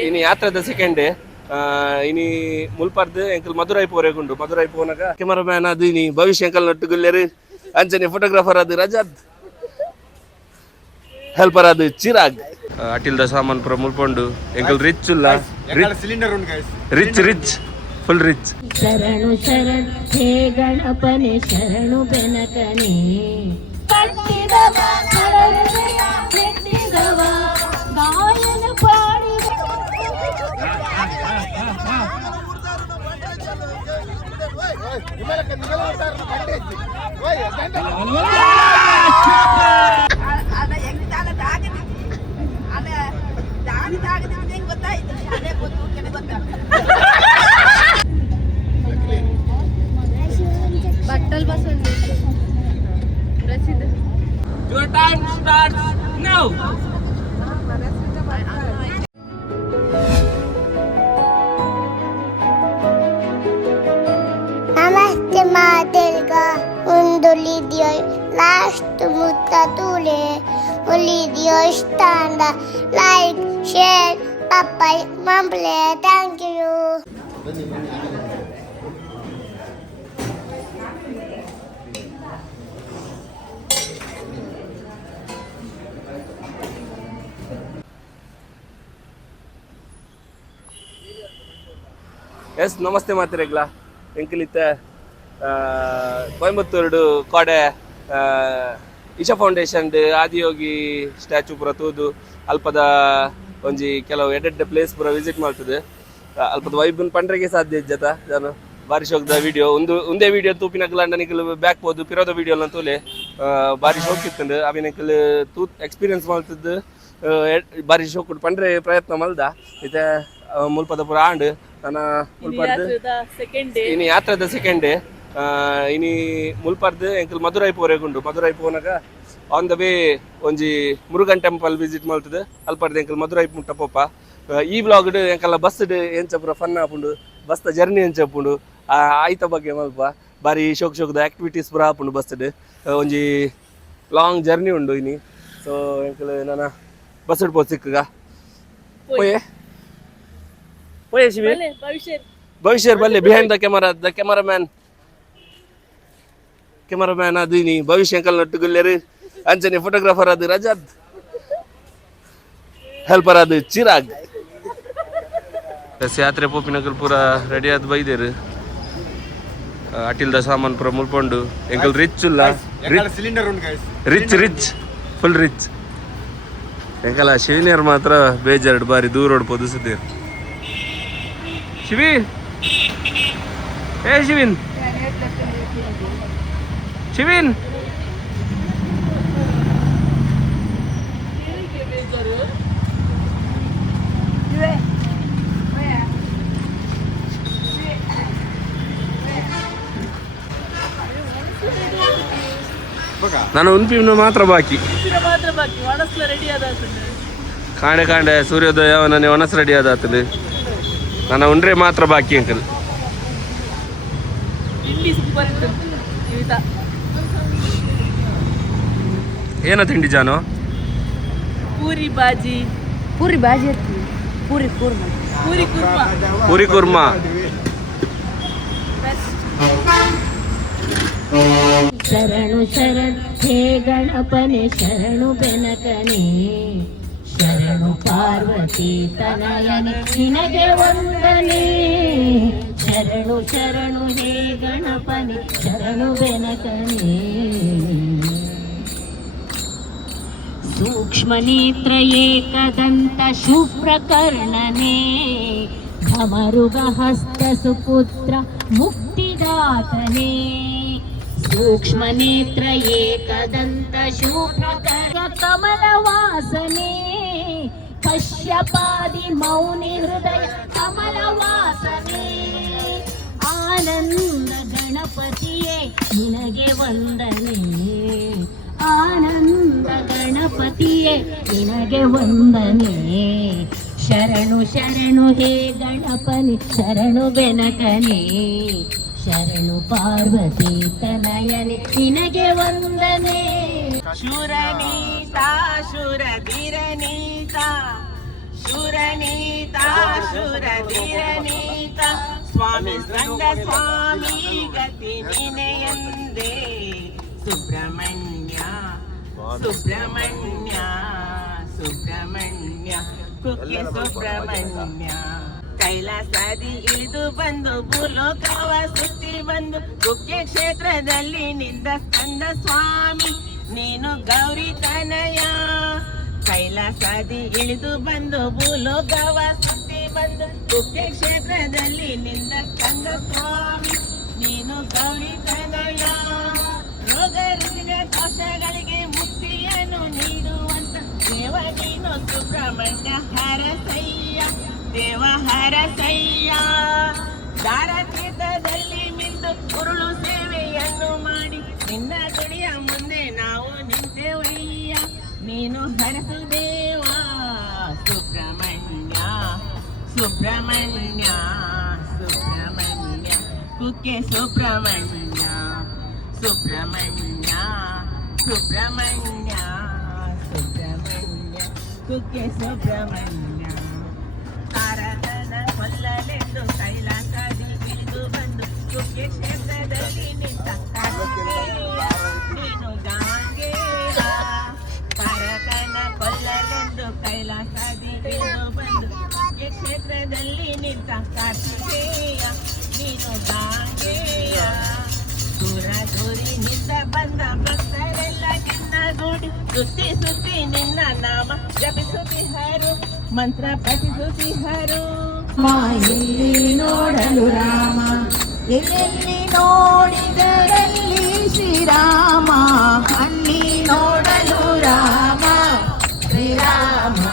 ಇನಿ ಯಾತ್ರದ second day ಇನಿ ಮುಲ್ಪರ್ದು ಎಂಕಲ್ ಮಧುರೈ ಪೋರೆಗುಂಡು ಮಧುರೈ ಪೋನಾಗ ಕೆಮರಾಮ್ಯಾನ್ ಅದು ಇನಿ ಭವಿಷ್ಯ ಎಂಕಲ್ ನಟ್ಟು ಗುಲ್ಲೆರು ಅಂಚನೆ ಫೋಟೋಗ್ರಾಫರ್ ಅದು ರಜಾದ್ ಹೆಲ್ಪರ್ ಅದು ಚಿರಾಗ್ ಅಟಿಲ್ದ ಸಾಮಾನ್ ಪುರ ಮುಲ್ಪೊಂಡು ಎಂಕಲ್ ರಿಚ್ ಉಲ್ಲ ಸಿಲಿಂಡರ್ ಉಂಟು ಗೈಸ್ ರಿಚ್ ಫುಲ್ ರಿಚ್ ಶರಣು ಶರಣ್ ಹೇ ಗಣಪನೆ ಶರಣು ಬೆನಕನೆ ಕಟ್ಟಿದವ ಕಟ್ಟಿದವ ಗಾಯನ ಪಾಡಿ बट्टल बसून रसीद Your time starts now. ನಮಸ್ತೆ ಮಾತೆಲ್ಗ ಒಂದು ಲಿಡಿಯೋ ಲಾಸ್ಟ್ ಮುತ್ತ ತುಳೆ ಒಲಿಡಿಯೋ ಇಷ್ಟ ಅಂದ ಲೈಕ್ ಶೇರ್ ಪಪ್ಪೈ ಮಂಪ್ಲೆ ಥ್ಯಾಂಕ್ ಯು ಎಸ್ ನಮಸ್ತೆ ಮಾತಿರೆಗ್ಲ ಎಂಕಲಿತ್ತ ಕೊಯಂಬತ್ತೂರು ಕೋಡೆ ಇಶಾ ಫೌಂಡೇಶನ್ ಆದಿಯೋಗಿ ಸ್ಟ್ಯಾಚ್ಯೂ ಪೂರ ತೂದು ಅಲ್ಪದ ಒಂಜಿ ಕೆಲವು ಎಡೆಡ್ ಪ್ಲೇಸ್ ಪೂರ ವಿಸಿಟ್ ಮಾಡ್ತದೆ ಅಲ್ಪದ ವೈಬ್ನ ಪಂಡ್ರೆಗೆ ಸಾಧ್ಯ ಇಜ್ಜತ ನಾನು ಬಾರಿ ಶೋಕದ ವಿಡಿಯೋ ಒಂದೇ ವಿಡಿಯೋ ತೂಪಿನಕಲ್ ಅಂಡನಿಕಲ್ ಬ್ಯಾಕ್ ಹೋದು ಪಿರೋದ ವಿಡಿಯೋಲ ತೂಲೆ ಬಾರಿ ಶೋಕ್ ಇತ್ತಂಡು ಅವಿನಕಲ್ ತೂತ್ ಎಕ್ಸ್ಪೀರಿಯನ್ಸ್ ಮಾಡ್ತಿದ್ದು ಬಾರಿ ಶೋಕ್ ಪಂಡ್ರೆ ಪ್ರಯತ್ನ ಮಲ್ದ ಇತ್ತೆ ಮುಲ್ಪದ ಪೂರ ಆಂಡ್ ನನ್ನ ಮುಲ್ಪರ್ದು ಇನಿ ಯಾತ್ರದ ಸೆಕೆಂಡ್ ಡೇ ಇನಿ ಮುಲ್ಪರ್ದು ಎಂಕಲ್ ಮಧುರೈ ಪೋರೆಗುಂಡು ಮಧುರೈ ಪೋನಾಗ ಆನ್ ದ ವೇ ಒಂಜಿ ಮುರುಗನ್ ಟೆಂಪಲ್ ವಿಸಿಟ್ ಮಾಡ್ತದೆ ಅಲ್ಪರ್ದು ಎಂಕಲ್ ಮಧುರೈ ಮುಟ್ಟ ಪೋಪ ಈ ವ್ಲಾಗ್ಡ್ ಎಂಕಲ್ಲ ಬಸ್ಡ್ ಎಂಚ ಪೂರ ಫನ್ ಆಪುಂಡು ಬಸ್ದ ಜರ್ನಿ ಎಂಚ ಆಪುಂಡು ಆಯ್ತ ಬಗ್ಗೆ ಮಲ್ಪ ಬಾರಿ ಶೋಕದ ಆಕ್ಟಿವಿಟೀಸ್ ಪೂರ ಆಪುಂಡು ಬಸ್ಡ್ ಒಂಜಿ ಲಾಂಗ್ ಜರ್ನಿ ಉಂಡು ಇನಿ ಸೊ ಎಂಕಲ್ ನನ್ನ ಬಸ್ಡ್ ಪೋ ಸಿಕ್ಕಗ ಪೋಯೆ ಶಿವಿ ಭವಿಷ್ಯ ಬಲ್ಲೆ ಬಿಹೈಂಡ್ ದ ಕ್ಯಾಮರಾಮ್ಯಾನ್ ಅದು ಇನಿ ಭವಿಷ್ಯ ಎಂಕಲ್ ನಟ್ಟು ಗುಲ್ಲೆರು ಅಂಚನೆ ಫೋಟೋಗ್ರಾಫರ್ ಅದು ರಜಾದ್ ಹೆಲ್ಪರ್ ಅದು ಚಿರಾಗ್ ಯಾತ್ರೆ ಪೋಪಿನಕಲ್ ಪೂರ ರೆಡಿ ಆದ್ ಬೈದೇರು ಅಟಿಲ್ದ ಸಾಮಾನ್ ಪೂರ ಮುಲ್ಪೊಂಡು ಎಂಕಲ್ ರಿಚ್ ಉಲ್ಲ ಸಿಲಿಂಡರ್ ಉಂಟು ಗೈಸ್ ರಿಚ್ ಫುಲ್ ರಿಚ್ ಎಂಕಲ್ಲ ಶಿವಿನಿಯರ್ ಮಾತ್ರ ಬೇಜಾರ್ಡ್ ಬಾರಿ ದೂರ ಪೊದಿಸಿದ್ದೇರು ಶಿವಿನ್ ಶಿವಿನ್ ನಾನು ಉನ್ಪಿನ ಮಾತ್ರ ಬಾಕಿ ಕಾಂಡೆ ಸೂರ್ಯೋದಯ ನನಗೆ ಒಣಸ್ ರೆಡಿ ಆದಾತಲು ನಾನು ಉಂಡ್ರೆ ಮಾತ್ರ ಬಾಕಿ ಅಂಕಲ್ ಏನ ತಿಂಡಿ ಜಾನು ಪೂರಿ ಬಾಜಿ ಪೂರಿ ಕುರ್ಮಾ ಶರಣು ಶರಣ್ ಹೇ ಗಣಪನೆ ಶರಣು ಬೆನಕನೆ ಶರಣು ಪಾರ್ವತಿ ತನಯನೆ ನಿನಗೆ ವಂದನೆ ಶರಣು ಶರಣು ಹೇ ಗಣಪನೆ ಶರಣು ಬೆನಕನೆ ಸೂಕ್ಷ್ಮ ನೇತ್ರ ಏಕದಂತ ಶುಭ್ರಕರ್ಣನೆ ಭಮರುಗ ಹಸ್ತ ಸುಪುತ್ರ ಮುಕ್ತಿದಾತನೆ ಸೂಕ್ಷ್ಮ ನೇತ್ರ ಏಕದಂತ ಶುಭ್ರಕರ್ಣ ಕಮಲ ವಾಸನೆ ಕಶ್ಯಪಾದಿ ಮೌನಿ ಹೃದಯ ಕಮಲ ವಾಸನೆ ಆನಂದ ಗಣಪತಿಯೇ ನಿನಗೆ ವಂದನೆ ಆನಂದ ಗಣಪತಿಯೇ ನಿನಗೆ ವಂದನೆ ಶರಣು ಶರಣು ಹೇ ಗಣಪನಿ ಶರಣು ಬೆನಕನೆ ಶರಣು ಪಾರ್ವತಿ ತನಯನೆ ನಿನಗೆ ವಂದನೆ ಶೂರನೀತ ಶೂರಧೀರನೀತ ಶೂರ ಧೀರ ನೀತ ಸ್ವಾಮಿ ಸ್ಕಂದ ಸ್ವಾಮಿ ಗತಿ ನೀನೆಯಂದೇ ಸುಬ್ರಹ್ಮಣ್ಯ ಸುಬ್ರಹ್ಮಣ್ಯ ಸುಬ್ರಹ್ಮಣ್ಯ ಕುಕ್ಕೆ ಸುಬ್ರಹ್ಮಣ್ಯ ಕೈಲಾಸದಿ ಇಳಿದು ಬಂದು ಭೂಲೋಕವ ಸುತ್ತಿ ಬಂದು ಕುಕ್ಕೆ ಕ್ಷೇತ್ರದಲ್ಲಿ ನಿಂದ ಸ್ಕಂದ ಸ್ವಾಮಿ ನೀನು ಗೌರಿ ತನಯ ಕೈಲಾಸದಿ ಇಳಿದು ಬಂದು ಭೂಲೋಕವ ಸುತ್ತಿ ಬಂದು ಕುಕ್ಕೆ ಕ್ಷೇತ್ರದಲ್ಲಿ ನಿಂದ ಸ್ಕಂದ ಸ್ವಾಮಿ ನೀನು ಗೌರಿ ತನಯ ರೋಗ ರುಜಿನ ದೋಷಗಳಿಗೆ ಮುಕ್ತಿಯನ್ನು ನೀಡುವಂತ ದೇವ ನೀನು ಸುಬ್ರಹ್ಮಣ್ಯ ಹರಸಯ್ಯ ದೇವ ಹರಸಯ್ಯ ದಾರತೀರ್ಥದಲ್ಲಿ ಮಿಂದು ಉರುಳು ಸೇವೆಯನ್ನು ಮಾಡಿ ನಿನ್ನ ಗುಡಿಯ ಮುಂದೆ ನಾವು ನಿಂತೆವಯ್ಯ ನೀನು ಹರಸು ದೇವ ಸುಬ್ರಹ್ಮಣ್ಯ ಸುಬ್ರಹ್ಮಣ್ಯ ಸುಬ್ರಹ್ಮಣ್ಯ ಕುಕ್ಕೆ ಸುಬ್ರಹ್ಮಣ್ಯ ಸುಬ್ರಹ್ಮಣ್ಯ ಸುಬ್ರಹ್ಮಣ್ಯ ಸುಬ್ರಹ್ಮಣ್ಯ ಕುಕ್ಕೆ ಸುಬ್ರಹ್ಮಣ್ಯ ತಾರಕನ ಕೊಲ್ಲಲೆಂದು ಕೈಲಾಸದಿ ಇಳಿದು ಬಂದು ಕುಕ್ಕೆ ಕ್ಷೇತ್ರದಲ್ಲಿ ನಿಂತ ಕಾರ್ತಿಕೇಯ ನೀನು ಗಾಂಗೇಯ ತಾರಕನ ಕೊಲ್ಲಲೆಂದು ಕೈಲಾಸದಿ ಇಳಿದು ಬಂದು ಕುಕ್ಕೆ ಕ್ಷೇತ್ರದಲ್ಲಿ ನಿಂತ ಕಾರ್ತಿಕೇಯ ನೀನು ಗಾಂಗೇಯ ದೂರ ದೂರಿನಿಂದ ಬಂದ ಭಕ್ತರೆಲ್ಲ ನಿನ್ನ ಗೂಡಿ ಸುತ್ತಿ ಸುತ್ತಿ ನಿನ್ನ ನಾಮ ಜಪಿಸುತ್ತಿಹರು ಮಂತ್ರ ಪಠಿಸುತ್ತಿಹರು ಎಲ್ಲಿ ನೋಡಲು ರಾಮ ಎಲ್ಲೆಲ್ಲಿ ನೋಡಿದರಲ್ಲಿ ಶ್ರೀರಾಮ ಅಲ್ಲಿ ನೋಡಲು ರಾಮ ಶ್ರೀರಾಮ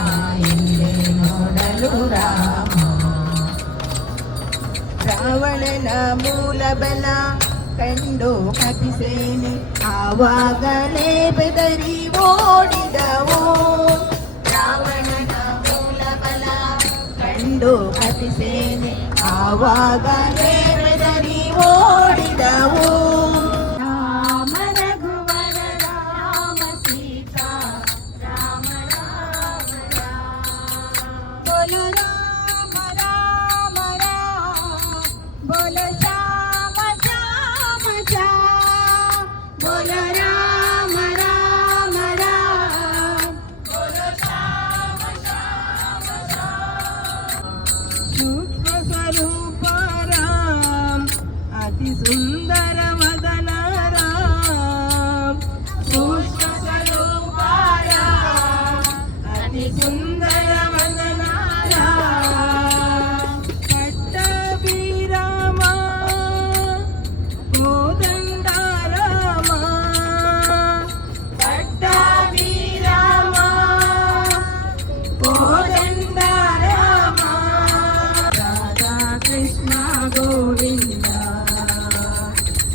ಎಲ್ಲಿ ನೋಡಲು ರಾಮ ರಾವಣನ ಮೂಲ ಬಲ ಕಂಡು ಕಪಿಸೇನೆ ಆವಾಗಲೇ ಬೆದರಿ ಓಡಿದವು ರಾವಣನ ಮೂಲ ಬಲ ಕಂಡು ಕಪಿಸೇನೆ ಆವಾಗಲೇ ಬೆದರಿ ಓಡಿದವು ರಾಮ ರಘುವರ ರಾಮ ಸೀತಾ ರಾಮ ರಾಮ ರಾಮ ಬೋಲೋ ರಾಮ ರಾಮ ರಾಮ ಬೋಲೋ ಶ್ಯಾಮ ಶ್ಯಾಮ ಶ್ಯಾಮ ಬೋಲೋ ರಾಮ ರಾಮ ರಾಮ ಬೋಲೋ ಶ್ಯಾಮ ಶ್ಯಾಮ ಸೂಕ್ಷ್ಮ ಸ್ವರೂಪ ರಾಮ ಅತಿ ಸುಂದರ ವದನ ರಾಮ ಸೂಕ್ಷ್ಮ ಸ್ವರೂಪ ರಾಮ ಅತಿ ಸುಂದರ ವದನ ರಾಮ ಪಟ್ಟಭಿ ರಾಮ ಕೋದಂಡ ರಾಮ ಪಟ್ಟಭಿ ರಾಮ ಕೋದಂಡ ರಾಮ ರಾಧಾ ಕೃಷ್ಣ ಗೋವಿಂದ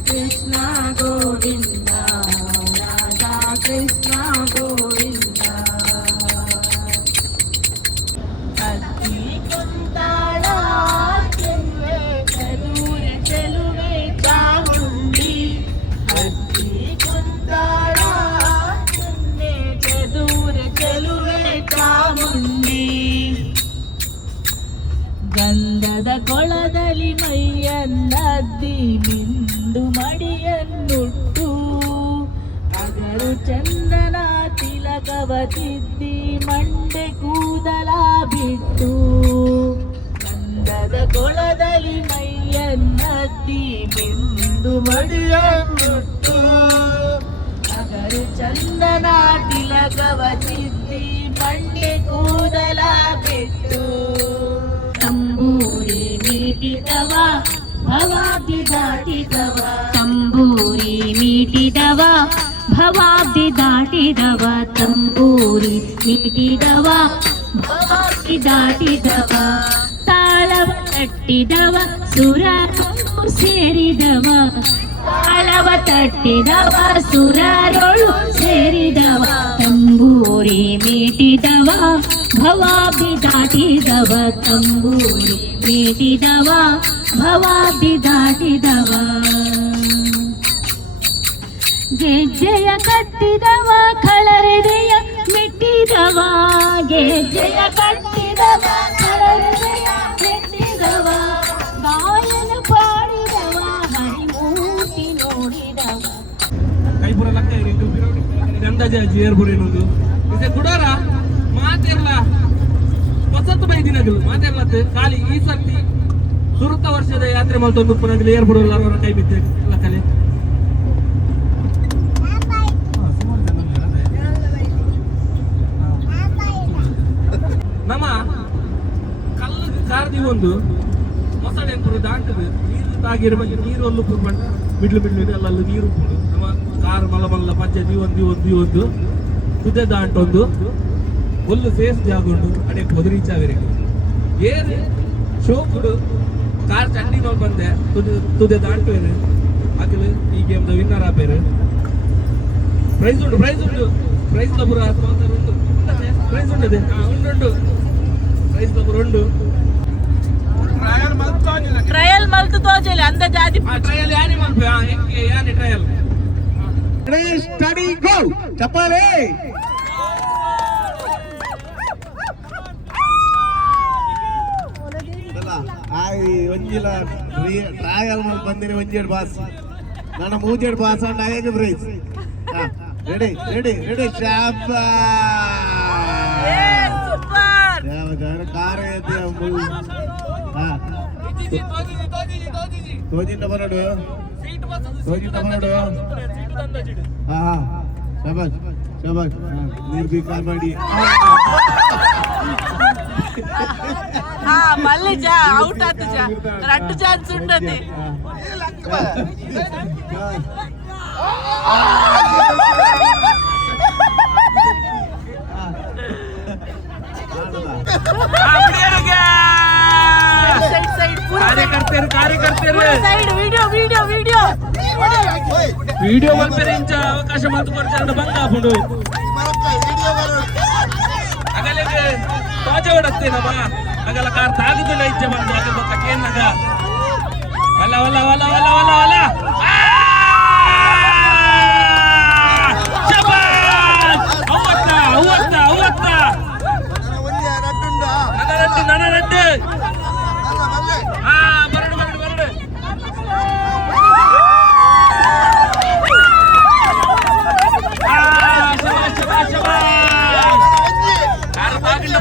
ಕೃಷ್ಣ ಗೋವಿಂದ ರಾಧಾ ಕೃಷ್ಣ ಗೋವಿಂದ ಅಕ್ಕಿ ಕುಂತಾಳ ಚದುರ ಚೆಲುವೆ ಚಾಮುಂಡಿ ಅಕ್ಕಿ ಕುಂತಾಳ ಚದುರ ಚೆಲುವೆ ಚಾಮುಂಡಿ ಗಂಧದ ಕೊಳದಲ್ಲಿ ಮೈಯನ್ನದ್ದಿ ಮಿಂದು ಮಡಿಯನ್ನುಟ್ಟು ಅಗರು ಚಂದನ ತಿಲಕವ ತಿದ್ದಿ ಮಂಡೆ ಕೂದಲ ಬಿಟ್ಟು ಗಂಧದ ಕೊಳದಲ್ಲಿ ಮೈಯನ್ನದ್ದಿ ಮಿಂದು ಮಡಿಯನ್ನುಟ್ಟು ಅಗರು ಚಂದನ ತಿಲಕವ ತಿದ್ದಿ ಮಂಡೆ ಕೂದಲ ಬಿಟ್ಟು ತಂಬೂರಿ ಮೀಟಿದವ ಭವಾಬ್ದಿ ದಾಟಿದವ ತಂಬೂರಿ ಮೀಟಿದವ ಭವಾಬ್ದಿ ದಾಟಿದವ ತಂಬೂರಿ ಮೀಟಿದವ ಭವಾಬ್ದಿ ದಾಟಿದವ ತಾಳವ ತಟ್ಟಿದವ ಸುರ ಸೇರಿದವ ತಾಳವ ತಟ್ಟಿದವ ಸುರರೊಳು ಸೇರಿದವ ತಂಬೂರಿ ಮೀಟಿದವ ಭವಾಬ್ದಿ ದಾಟಿದವ ತಂಬೂರಿ ಮೀಟಿದವ ಭವಾಬ್ದಿ ದಾಟಿದವ ಗೆಜ್ಜೆಯ ಕಟ್ಟಿದವ ಕಳರೆದೆಯ ಮೆಟ್ಟಿದವ ಗೆಜ್ಜೆಯ ಕಟ್ಟಿದವ ಕಳರೆದೆಯ ಜಾಜಿ ಏರ್ಪುರಿನೊಂದು ಇಸೆ ಕುಡಾರ ಮಾತೆರ್ಲ ಹೊಸತ್ತು ಬೈದಿನಗಳು ಮಾತೆರ್ಲತ್ತು ಖಾಲಿ ಈ ಸರ್ತಿ ಸುರುತ ವರ್ಷದ ಯಾತ್ರೆ ಮಲ್ತೊಂದು ಪುನಗಲಿ ಏರ್ಪುರಲ್ಲ ಅವರ ಕೈ ಬಿದ್ದೆ ಕಲೆ ನಮ್ಮ ಕಲ್ಲು ಕಾರ್ದಿ ಒಂದು ಮೊಸಳೆ ಪುರ ದಾಟದು ನೀರು ತಾಗಿರುವ ನೀರು ಒಂದು ಪುರ್ಬಂಡ ಮಿಡ್ಲು ಎಲ್ಲ ನೀರು ಪುಡು ನಮ್ಮ ಕಾರ್ ಮಲ್ಲ ಪಂಚೆ ಒಂದು ತುದೆ ದಾಟೊಂದು ಒಲ್ಲು ಸೇಸ್ ಜಾಗೊಂಡು ಅಡೆ ಪೊದರಿಚಾವಿರಿಗೆ ಏರು ಶೋಕುಡು ಕಾರ್ ಚಂಡಿ ಮೇಲೆ ಬಂದೆ ತುದೆ ದಾಟುವೇರು ಅಗಲು ಈ ಗೇಮ್ದ ವಿನ್ನರ್ ಆಪೇರು ಪ್ರೈಸ್ ಉಂಟು ಪ್ರೈಸ್ ಪುರ ಸ್ಪಾನ್ಸರ್ ಉಂಟು ಪ್ರೈಸ್ ಉಂಟದೆ ಉಂಟು ಪ್ರೈಸ್ ಪುರ ಉಂಟು ಟ್ರಯಲ್ ಮಲ್ತು ತೋಜಲಿ ಅಂದ ಜಾತಿ ಟ್ರಯಲ್ ಯಾನಿ ಮಲ್ಪೆ ಯಾನಿ ಟ್ರಯಲ್ ಸ್ಟಡಿ ಗೋ ಚಪ್ಪಾಳೆ ಒಂಜಿಲ ಟ್ರಯಲ್ ಬಂದಿನಿ ಒಂಜೇಡ್ ಬಾಸ್ ನನ್ನ ಮೂಜೇಡ್ ಬಾಸ್ ಅಂಡ್ ಐದು ಪ್ರೈಸ್ ರೆಡಿ ಶಾಬಾ ಸೂಪರ್ ಕಾರ ತೋಜಿಂದ ಬರೋಡು ಹಾ ಶಬಾಷ್ ನಿರ್ಭೀಕಾರ ಮಾಡಿ మళ్ళీ అవుట్ అవుతు రెండు ఛాన్స్ ఉండదు వీడియో పంపించే అవకాశం అందుకొచ్చాడు బంగాపుడు ಅಗಲಿಗೆ ತೋಜವಡತ್ತೇನಮ್ಮ ಅಗಲ ಕಾರ್ ತಾಗುದಿಲ್ಲ ಇಚ್ಛೆ ಬಂದು ಅಗಲ ಬೊಕ್ಕೇನಾಗ ವಲ್ಲ ವಲ್ಲ ವಲ್ಲ ವಲ್ಲ ವಲ್ಲ ವಲ್ಲ ಅವತ್ತ ನನ್ನ ರಡ್ಡು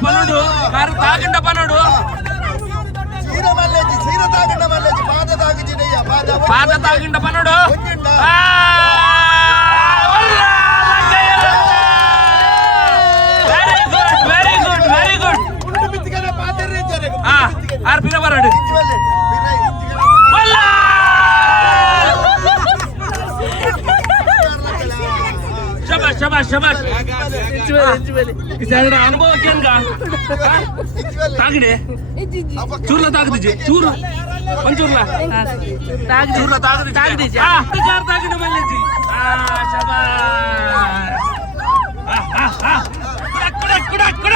ಬರಡು కారు తాగిండ పనుడు పాత తాగిండ పనుడు వెరీ గుడ్ ఆర్ పిరవరాడు ಶಬಾಷ್ ಅನುಭವಕ್ಕೇನ್ಗ ತಾಗಡೆ ಚೂರ್ಲ ತಾಗದಿಜೆ ಚೂರು ಒಂಚೂರ್ಲ ಚೂರ್ಲ ತಾಗದಿಜೆ ಕಾರ್ ತಾಗಿನ ಮಲ್ಲೆಜಿ ಕುಡ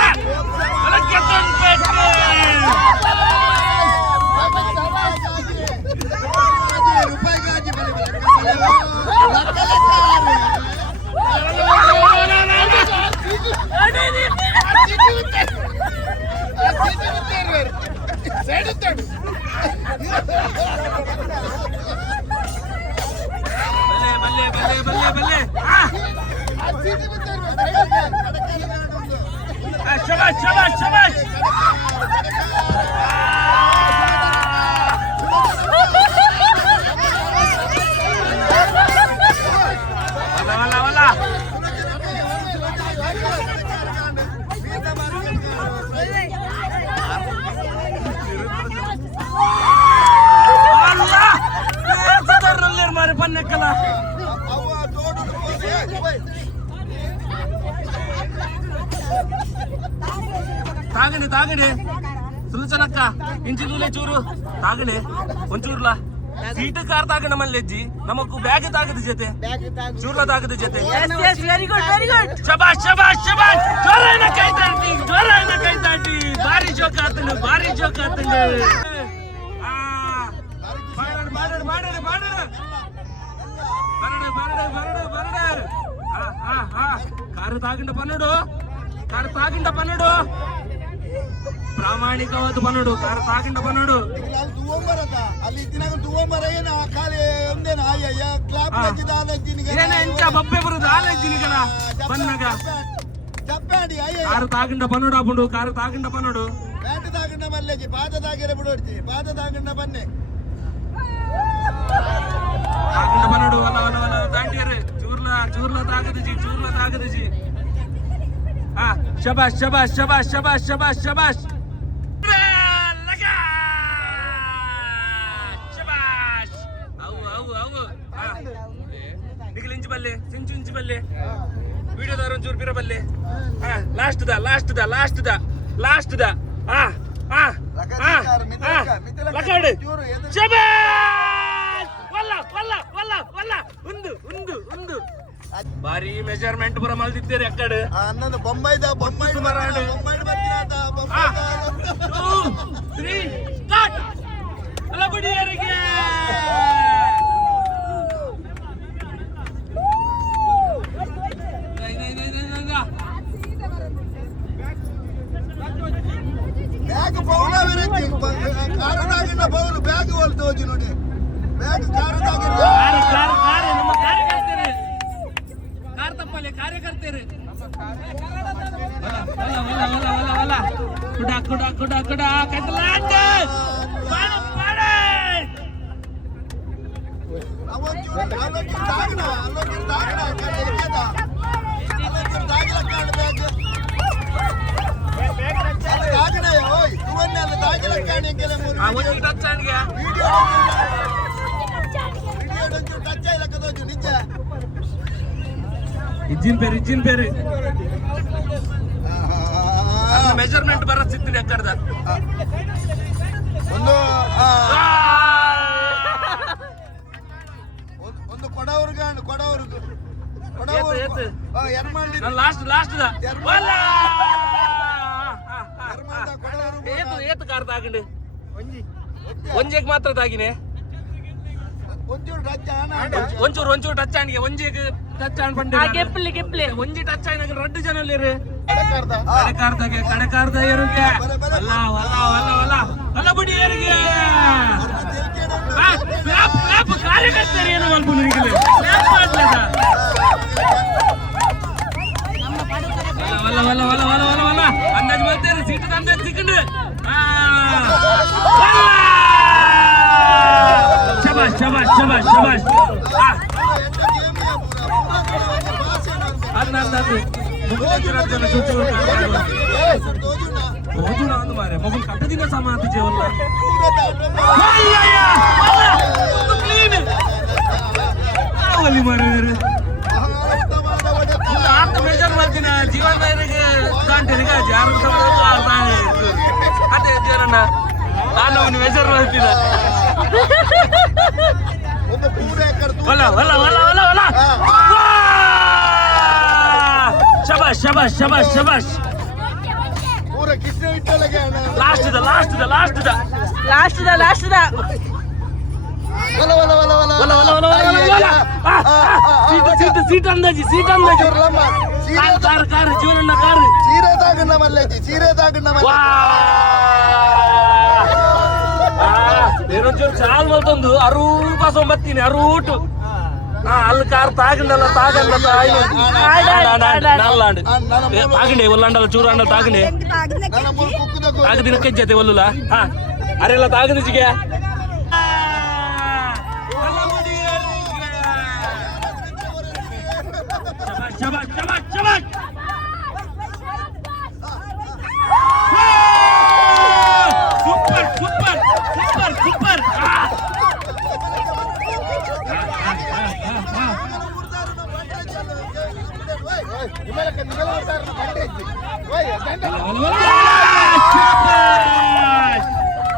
ಬಲ್ಲೆ ಶಬಾಷ್ పన్నెక్కల తాగండి సులుచనక్క ಇಂಚಿ ದೂಲೆ ಚೂರು ತಾಗಣೆ ಒಂಚೂರ್ಲ ಸೀಟ್ ಕಾರ್ ತಾಗಣ ಮಲ್ಲೆಜ್ಜಿ ನಮಕು ಬ್ಯಾಗ್ ತಾಗದ ಜೊತೆ ಚೂರ್ಲ ತಾಗದ ಜೊತೆ ವೆರಿ ಗುಡ್ ಶಬಾಷ್ ಜೋರಾನ ಕೈ ತಾಟಿ ಭಾರಿ ಜೋಕ್ ಆತಂಡು కారు తాగిండ పన్నుడు ಪ್ರಾಮಾಣಿಕವಾದ ಬನ್ನೋಡು ಕಾರ್ ತಾಗಂಡ ಬನ್ನೋಡು ಅಲ್ಲಿ ದಿನಾಗ ತೂವಂಬರ ಏನ ಖಾಲಿ ಒಂದೇನ ಅಯ್ಯ ಕ್ಲಾಪ್ ಏನ ಎಂಚ ಬಬ್ಬೆ ಬರುದು ಆಲಜ್ಜಿನಿಗಲ ಬನ್ನಗ ಚಪ್ಪಾಡಿ ಅಯ್ಯ ಕಾರ್ ತಾಗಂಡ ಬನ್ನೋಡು ಆಪುಂಡು ಕಾರ್ ತಾಗಂಡ ಬನ್ನೋಡು ಬ್ಯಾಟ್ ತಾಗಂಡ ಮಲ್ಲೆಜಿ ಪಾದ ತಾಗಿರ ಬಿಡೋಡ್ತಿ ಪಾದ ತಾಗಂಡ ಬನ್ನೆ ತಾಗಂಡ ಬನ್ನೋಡು ವಲ್ಲ ವಲ್ಲ ವಲ್ಲ ದಾಂಡಿಯರು ಚೂರ್ಲ ತಾಗದಜಿ ಹಾ ಶಬಾಷ್ ಶಬಾಷ್ ಶಬಾಷ್ ಶಬಾಷ್ ಶಬಾಷ್ ಶಬಾಷ್ ಶಬಾಷ್ ಅವು ನಿಖಿಲ್ ಇಂಚು ಬಲ್ಲೆ ಇಂಚು ಬಲ್ಲೆ ವಿಡಿಯೋದವ್ರ ಒಂಚೂರು ಪಿರ ಬಲ್ಲೆ ಲಾಸ್ಟ್ ದ ಲಕಾಡ್ ಶಬಾಷ್ ವಲ್ಲ ಒಂದು ಬಾರಿ ಮೆಜರ್ಮೆಂಟ್ ಬರ ಮಲ್ದಿದ್ದೇರಿ ಅಕ್ಕಡೆ ಅನ್ನೊಂದು ಬೊಂಬೈದ ಬೊಂಬೈ ಮರಾಡು ಬೊಂಬೈ ಬರ್ತೀನಂತ ಬೊಂಬೈ 2 3 ಸ್ಟಾರ್ಟ್ ಅಲ್ಲ ಬಡಿಯರಿಗೆ ಬ್ಯಾಗ್ ಬೌಲ ವಿರತಿ ಕಾರದಾಗಿನ ಬೌಲ್ ಬ್ಯಾಗ್ ಹೋಲ್ತು ಹೋಜಿ ನೋಡಿ ಬ್ಯಾಗ್ ಕಾರದಾಗಿನ ಕಾರ್ ನಮ್ಮ ಕಾರ್ಯಕರ್ತರು ಕಾರ್ ತಪ್ಪಲೆ ಕಾರ್ಯಕರ್ತರು ಕುಡ ಕದಲಾಟ ಪಾಡ ಅಲ್ಲೊಂಚೂರು ದಾಗಣ ಕಡೆದ ಅಲ್ಲೊಂಚೂರು ದಾಗಿಲ ಕಾಣ ಬ್ಯಾಗ್ ದಾಗಣ ಓಯ್ ತುವನ್ನೆಲ್ಲ ದಾಗಿಲ ಕಾಣಿ ಕೆಲ ಒಂದು ಟಚ್ ಆನ್ಗೆ ವಿಡಿಯೋ ಒಂಚೂರು ಟಚ್ ಆಯ್ಲ ಕದೋಜು ನಿಜ ಇಜ್ಜಿನ್ ಪೇರಿ ಮೆಜರ್ಮೆಂಟ್ ಬರ ಸಿಗ್ತೀನಿ ಅಕ್ಕಡ್ದ ಒಂದು ಕೊಡವರ್ಗು ಲಾಸ್ಟ್ ಏತು ಕಾರ್ ತಾಗಂಡು ಒಂಜೆಗ್ ಮಾತ್ರ ತಾಗಿನೇ ಒಂಚೂರು ಟಚ್ ಆಣಿಗೆ ಒಂಜಿಗೆ ಟಚ್ ಆಣ್ ಬಂಡೆ ಗೆಪ್ಲಿ ಒಂಜಿ ಟಚ್ ಆಯ್ನಾಗ 2 ಜನ ಇರು ಕಡೆಕಾರ್ದ ಏರುಗೆ ಅಲ್ಲ ಬಡಿ ಏರಿಗೆ ಕಾರ್ಯಕರ್ತರು ಏನು ಮಲ್ಪು ವಲ್ಲ ಅಂದಾಜು ಬರ್ತಾರೆ ಸೀಟು ಅಂದಾಜು ಸಿಕ್ಕಂಡು ಶಬಾಷ್ ಮಾರೆ ಮಗು ಕಟ್ಟದಿನ ಸಮಾತಿ ಜೀವಲ್ಲ ಮೆಜರ್ ಮಾಡ್ತೀನಿ ಜೀವನ ದಾಂಟಿನ ಅದೇ ಜೀವನ ನಾನು ಅವನು ಮೆಜರ್ ಮಾಡ್ತೀನ ಶಬಾಷ್ ಪೂರ ಕಿಸ್ನೆ ಇಟ್ಟಲಗೆ ಲಾಸ್ಟ್ ಸೀಟ್ ಅಂದಾಜಿ ಕಾರು ಜೀವನ ಕಾರು ಸೀರೆ ತಾಗಣ್ಣ ಏನೊಂಚೂರು ಚಾಲ್ ಮಲ್ತೊಂದು ಅರೂಪಾಸ ಬತ್ತೀನಿ ಅರೂಟು ಅಲ್ಲಿ ಕಾರ್ ತಾಗಂಡಲ್ಲ ತಾಗಂಡೆ ಒಲ್ಲಂಡಲ್ಲ ಚೂರಂಡಲ್ಲ ತಾಗಂಡೆ ತಾಗದಿನ ಕೆಜ್ಜತೆ ಒಲ್ಲುಲ ಅರೆಲ್ಲ ತಾಗದ ಜಿಗೆ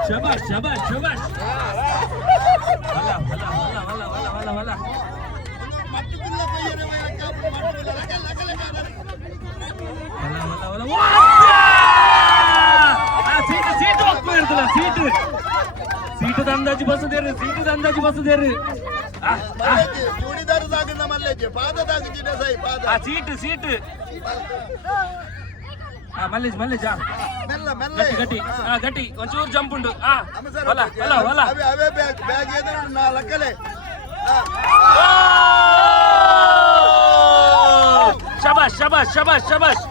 ಸೂಪರ್ ಶಬಾಷ್ ಸೀಟು ಹೋಗ್ತಾ ಇರ್ತಲ್ಲ ಸೀಟದ ಅಂದಾಜು ಬಸದೇರಿ ಚೂಡಿದಾರ ಸಾಗಿನ ಮಲ್ಲೆಜ್ಜೆ ಪಾದ ತಾಗಿನ ಸೈ ಪಾದ ಸೀಟ್ ಮಲ್ಲೇಜ್ ಮಲ್ಲೇಜ್ ಮೆಲ್ಲ ಮೆಲ್ಲ ಗಟ್ಟಿ ಗಟ್ಟಿ ಗಟ್ಟಿ ಒಂಚೂರು ಜಂಪ್ ಉಂಟು ಹೊಲ ಹೊಲ ಹೊಲ ಅವೇ ಬ್ಯಾಗ್ ಬ್ಯಾಗ್ ಏನಾದ್ರು 4 ಲಕ್ಕಲೆ ಶಬಾಷ್ ಶಬಾಷ್ ಶಬಾಷ್ ಶಬಾಷ್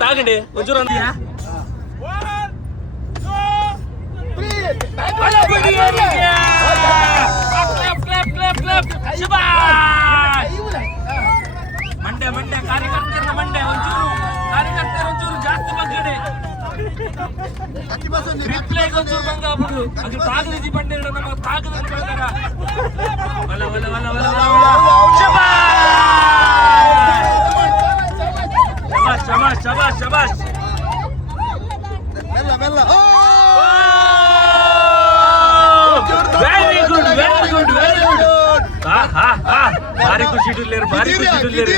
ತಾಗಂಡೆ ಒಂಚೂರು ಅಂದ್ಯಾ ಮಂಡ್ಯ ಮಂಡ್ಯ ಕಾರ್ಯಕರ್ತರ ಮಂಡ್ಯ ಒಂಚೂರು ಜಾಸ್ತಿ ಬಗ್ಗಡೆ ರಿಪ್ಲೈ ಒಂಚೂರು ಭಂಗ ಆಗ್ಬಿಡು ಅದು ತಾಗದಿಜಿ ಬಂಡೆ ನಮ್ಮ ತಾಗದ ಪ್ರಕಾರ ಒಲ ಒಲ ಒಲ ಒಲ ಶಬಾಷ್ ಶಬಾಷ್ ಶಬಾಷ್ ಮೆಲ್ಲ ಮೆಲ್ಲ very good very good very good ಭಾರಿ ಖುಷಿ ಇಡಲೇರು ಭಾರಿ ಖುಷಿ ಇಡಲೇರು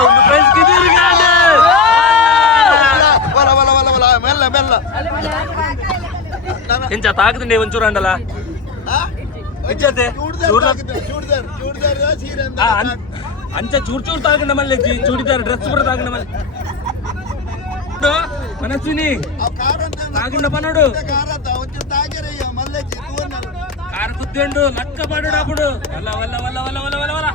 ಒಂದು ಪ್ರೈಸ್ ಕಿದಿರ್ಗಾನೆ ಮೆಲ್ಲ ಮೆಲ್ಲ ಎಂಚ ತಾಗದಂಡೆ ಒಂಚೂರು ಅಂಡಲ್ಲ ಇಜ್ಜತೆ ಅಂಚ ಚೂರು ತಾಗಂಡ ಮಲ್ಲೆ ಚೂಡಿದಾರ್ ಡ್ರೆಸ್ ಬರ ತಾಗಂಡ ಮಲ್ಲೆ ಮನಸ್ವಿನಿ ತಾಗಂಡ ಪನ್ನೋಡು ಕಾರ್ ಕುದ್ದುಂಡು ಲಕ್ಕ ಪಾಡು ಅప్పుడు ವಲ್ಲ ವಲ್ಲ ವಲ್ಲ ವಲ್ಲ ವಲ್ಲ ವಲ್ಲ ವಲ್ಲ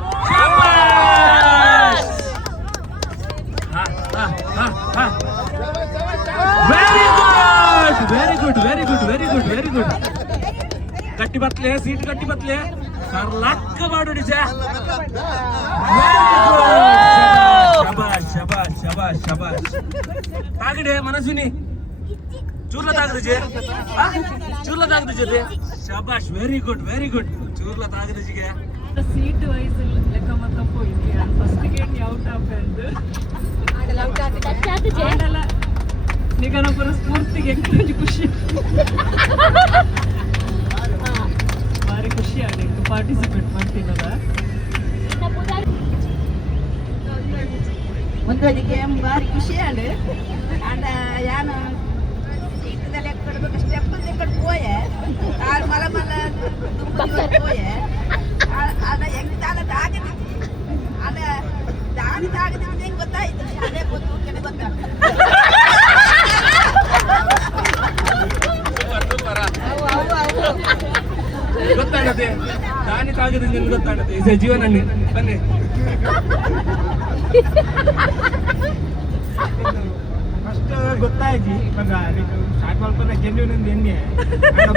very good very good very good very good very good ಕಟ್ಟಿ ಬತ್ಲೆ ಸೀಟ್ ಕಟ್ಟಿ ಬತ್ಲೆ ಕಾರ್ ಲಕ್ಕ ಮಾಡು ನಿಜ ಶಬಾಷ್ ಶಬಾಷ್ ಶಬಾಷ್ ಶಬಾಷ್ ತಾಗಡೆ ಮನಸ್ವಿನಿ ಚೂರ್ಲ ತಾಗದಿಜೆ ಚೂರ್ಲ ತಾಗದಿಜೆ ಶಬಾಷ್ ವೆರಿ ಗುಡ್ ಚೂರ್ಲ ತಾಗದಿಜಿಗೆ സീറ്റ് വൈസ് ലക്ക മൊത്തം പോയിരിക്കുകയാണ് ഫസ്റ്റ് ഗേറ്റ് ഔട്ട് ആപ്പുണ്ട് ಆಡಲ್ಲ ನಿಗನಪುರ ಸ್ಫೂರ್ತಿಗೆ ಎಂಟು ಖುಷಿ ಭಾರಿ ಖುಷಿ ಆಗಿತ್ತು ಪಾರ್ಟಿಸಿಪೇಟ್ ಮಾಡ್ತಿದ್ದಲ್ಲ ಮುಂದೋದಿಗೆ ಭಾರಿ ಖುಷಿയാണ് ಆಂಡ ಯಾನು ಸೀಟದಲ್ಲಿ ಎಕ್ಕಡ್ಬೇಕು ಸ್ಟೆಪ್ ಎಕ್ಕಡ್ ಪೋಯೆ ಆರು ಮಲ ಮಲ ಪೋಯೆ ಆದ ಹೆಂಗ್ ತಾಲ ತಾಗದಿ ಆದ ತಾಗದಿ ಹೆಂಗ್ ಗೊತ್ತಾಯ್ತು ಅದೇ ಗೊತ್ತು ಕೆನೆ ಗೊತ್ತಾ ಗೊತ್ತಾಗತ್ತೆ ದಾನಿ ತಾಗದ ನಿಮ್ಗೆ ಗೊತ್ತಾಗತ್ತೆ ಇದು ಜೀವನ ಬನ್ನಿ ಫಸ್ಟ್ ಗೊತ್ತಾಯ್ತು ಸ್ಟಾರ್ಟ್ ಮಾಡ್ಕೊಂಡ ಗೆಲ್ಲುವಿನೊಂದು ಎಣ್ಣೆ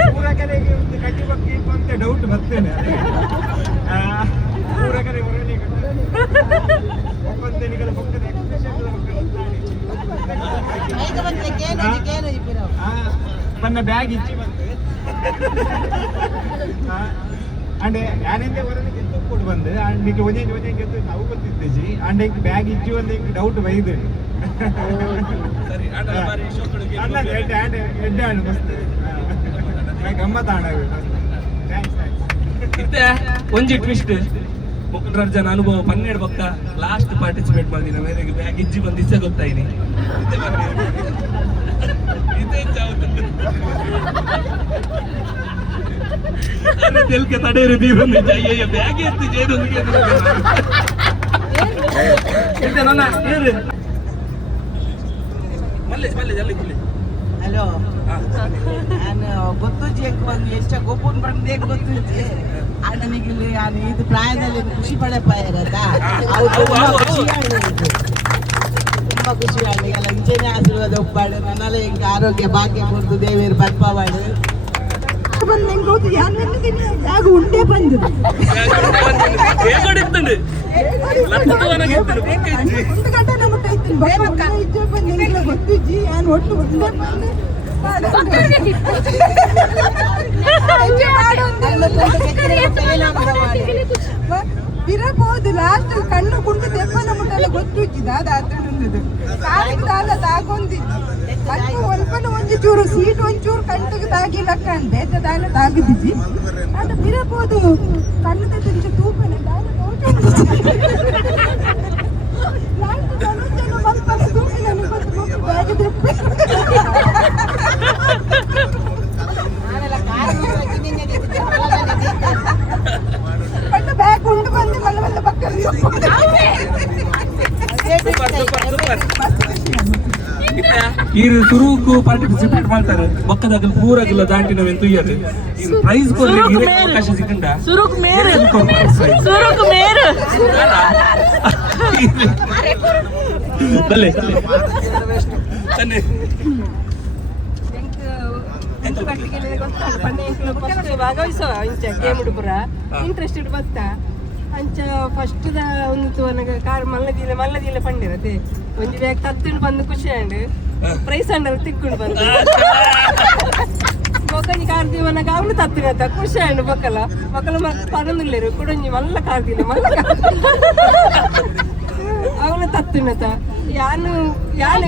ಪೂರ ಕಡೆಗೆ ಒಂದು ಕಟ್ಟಿ ಬಕ್ಕಿ ಅಂತ ಡೌಟ್ ಬರ್ತೇನೆ ಪೂರ ಕಡೆ ಹೊರಗಡೆ ಒಪ್ಪಂತನಿಗಳ ಪಕ್ಕದ ನನ್ನ ಬ್ಯಾಗ್ ಇಚ್ಚಿ ಬಂತು ಅಂಡ್ ಯಾನೆಂದೆ ಹೊರಗೆ ಗೆದ್ದು ಕೊಟ್ಟು ಬಂದು ಅಂಡ್ ಈಗ ಒಂದೇ ಗೆದ್ದು ನಾವು ಗೊತ್ತಿದ್ದೇಜಿ ಅಂಡ್ ಈಗ ಬ್ಯಾಗ್ ಇಚ್ಚಿ ಒಂದು ಈಗ ಡೌಟ್ ಬೈದು ಸರಿ ಎಡ್ಡೆ ಮಸ್ತ್ ಗಮ್ಮತ್ ಆಡ ಇತ್ತೆ ಒಂಜಿ ಟ್ವಿಸ್ಟ್ ಮುಖಂಡರ ಜನ ಅನುಭವ 12 ಪಕ್ಕ ಲಾಸ್ಟ್ ಪಾರ್ಟಿಸಿಪೇಟ್ ಮಾಡಿದ ಮೇಲೆ ಬ್ಯಾಗ್ ಇಜ್ಜಿ ಬಂದಿದ್ದೆ ಗೊತ್ತಾಯಿನಿ ತೆಲ್ಕೆ ತಡೆಯರು ದೀವಂದು ಅಯ್ಯಯ್ಯ ಬ್ಯಾಗ್ ಎತ್ತಿ ಜೇದೊಂದಿಗೆ ನನ್ನ ಹೇಳಿ ಮಲ್ಲೇಜ್ ಮಲ್ಲೇಜ್ ಅಲ್ಲಿ ಕುಲ್ಲಿ ಹಲೋ ನಾನು ಗೊತ್ತುಜ್ಜಿ ಒಂದು ಎಷ್ಟು ಗೊಬ್ಬನ ಬಂದೇ ಗೊತ್ತುಜ್ಜಿ ಅಣ್ಣನಿಗೆ ನಾನು ಇದು ಪ್ರಾಯದಲ್ಲಿ ಖುಷಿ ಪಡೆಪಾಯಿರತ್ತ ತುಂಬ ಖುಷಿ ಆಗಿ ಎಲ್ಲ ಇಂಚೆನೆ ಆಶೀರ್ವಾದ ಒಪ್ಪಾಡು ನನ್ನೆಲ್ಲ ಹಿಂಗೆ ಆರೋಗ್ಯ ಭಾಗ್ಯ ಕೊಡ್ತು ದೇವಿಯರು ಬರ್ಪಾವಾಡು ಬಂದು ಹೆಂಗೆ ಗೊತ್ತು ಯಾಗ ಉಂಟೆ ಬಂದು ಒಂದು ಗಂಟೆ ನಮ್ಮ ಕೈತೀನಿ ಭಯ ಬಂದು ಗೊತ್ತಿಜ್ಜಿ ನಾನು ಒಟ್ಟು ಉಂಟೆ ಬಂದು ಇರಬಹುದು ಲಾಸ್ಟ್ ಕಣ್ಣು ಕುಂಟು ತೆಪ್ಪನ ಮುಟ್ಟಲ್ಲ ಗೊತ್ತಿದ್ದ ಅದಾತುಂಡದು ಕಾಲಿಗೆ ತಾಲ ತಾಗೊಂದಿದ್ದು ಮತ್ತು ಒಲ್ಪನ ಒಂಜಿ ಚೂರು ಸೀಟ್ ಒಂಚೂರು ಕಣ್ಣಿಗೆ ತಾಗಿಲ್ಲ ಕಂಡೆ ತಾಲ ತಾಗಿದ್ದಿಜ್ಜಿ ಅದು ಇರಬಹುದು ಕಣ್ಣು ತೆಂಚು ತೂಪನೆ ತಾಲ ಲಾಸ್ಟ್ ಜನ ಬಂದು ತೂಪಿ ನನಗೆ ಬಂದು ಬ್ಯಾಗ್ ತೆಪ್ಪೆ ಬ್ಯಾಗ್ ಉಂಟು ಬಂದು ಮಲ್ಲ ಮಲ್ಲ ಪಕ್ಕ ಇರು ಸುರುಕು ಪಾರ್ಟಿಸಿಪೇಟ್ ಮಾಡ್ತಾರೆ ಬಕ್ಕದಾಗಲ್ ಪೂರಾಗಿಲ್ಲ ದಾಂಟಿನವೆನ್ ತುಯ್ಯರು ಇರು ಪ್ರೈಸ್ ಕೊಡ್ಲಿ ಅವಕಾಶ ಸಿಕ್ಕಂಡ ಸುರುಕ್ ಮೇರು ಸುರುಕ್ ಮೇರು ಬಲ್ಲೆ ಭಾಗವಹಿಸುವ ಇಂಚ ಗೇಮ್ ಹುಡುಗರ ಇಂಟ್ರೆಸ್ಟೆಡ್ ಬತ್ತ ಅಂಚ ಫಸ್ಟ್ ಒಂದು ನನಗೆ ಕಾರ್ ಮಲ್ಲದಿಲ್ಲ ಪಂಡಿರತ್ತೆ ಒಂಜಿ ಬ್ಯಾಗ್ ತತ್ತಿಂಡು ಬಂದು ಖುಷಿ ಅಂಡ್ ಪ್ರೈಸ್ ಅಂಡರ್ ತಿಕ್ಕೊಂಡು ಬಂದು ಬೊಕ್ಕಂಜಿ ಕಾರ್ ದೀವನಾಗ ಅವನು ತತ್ತಿನತ್ತ ಖುಷಿ ಅಂಡ್ ಬೊಕ್ಕಲ ಪಡಂದಿಲ್ಲೇರು ಕುಡಂಜಿ ಮಲ್ಲ ಕಾರ್ ದಿನ ಮಲ್ಲ ಅವನು ತತ್ತಿನತ್ತ ಯಾನು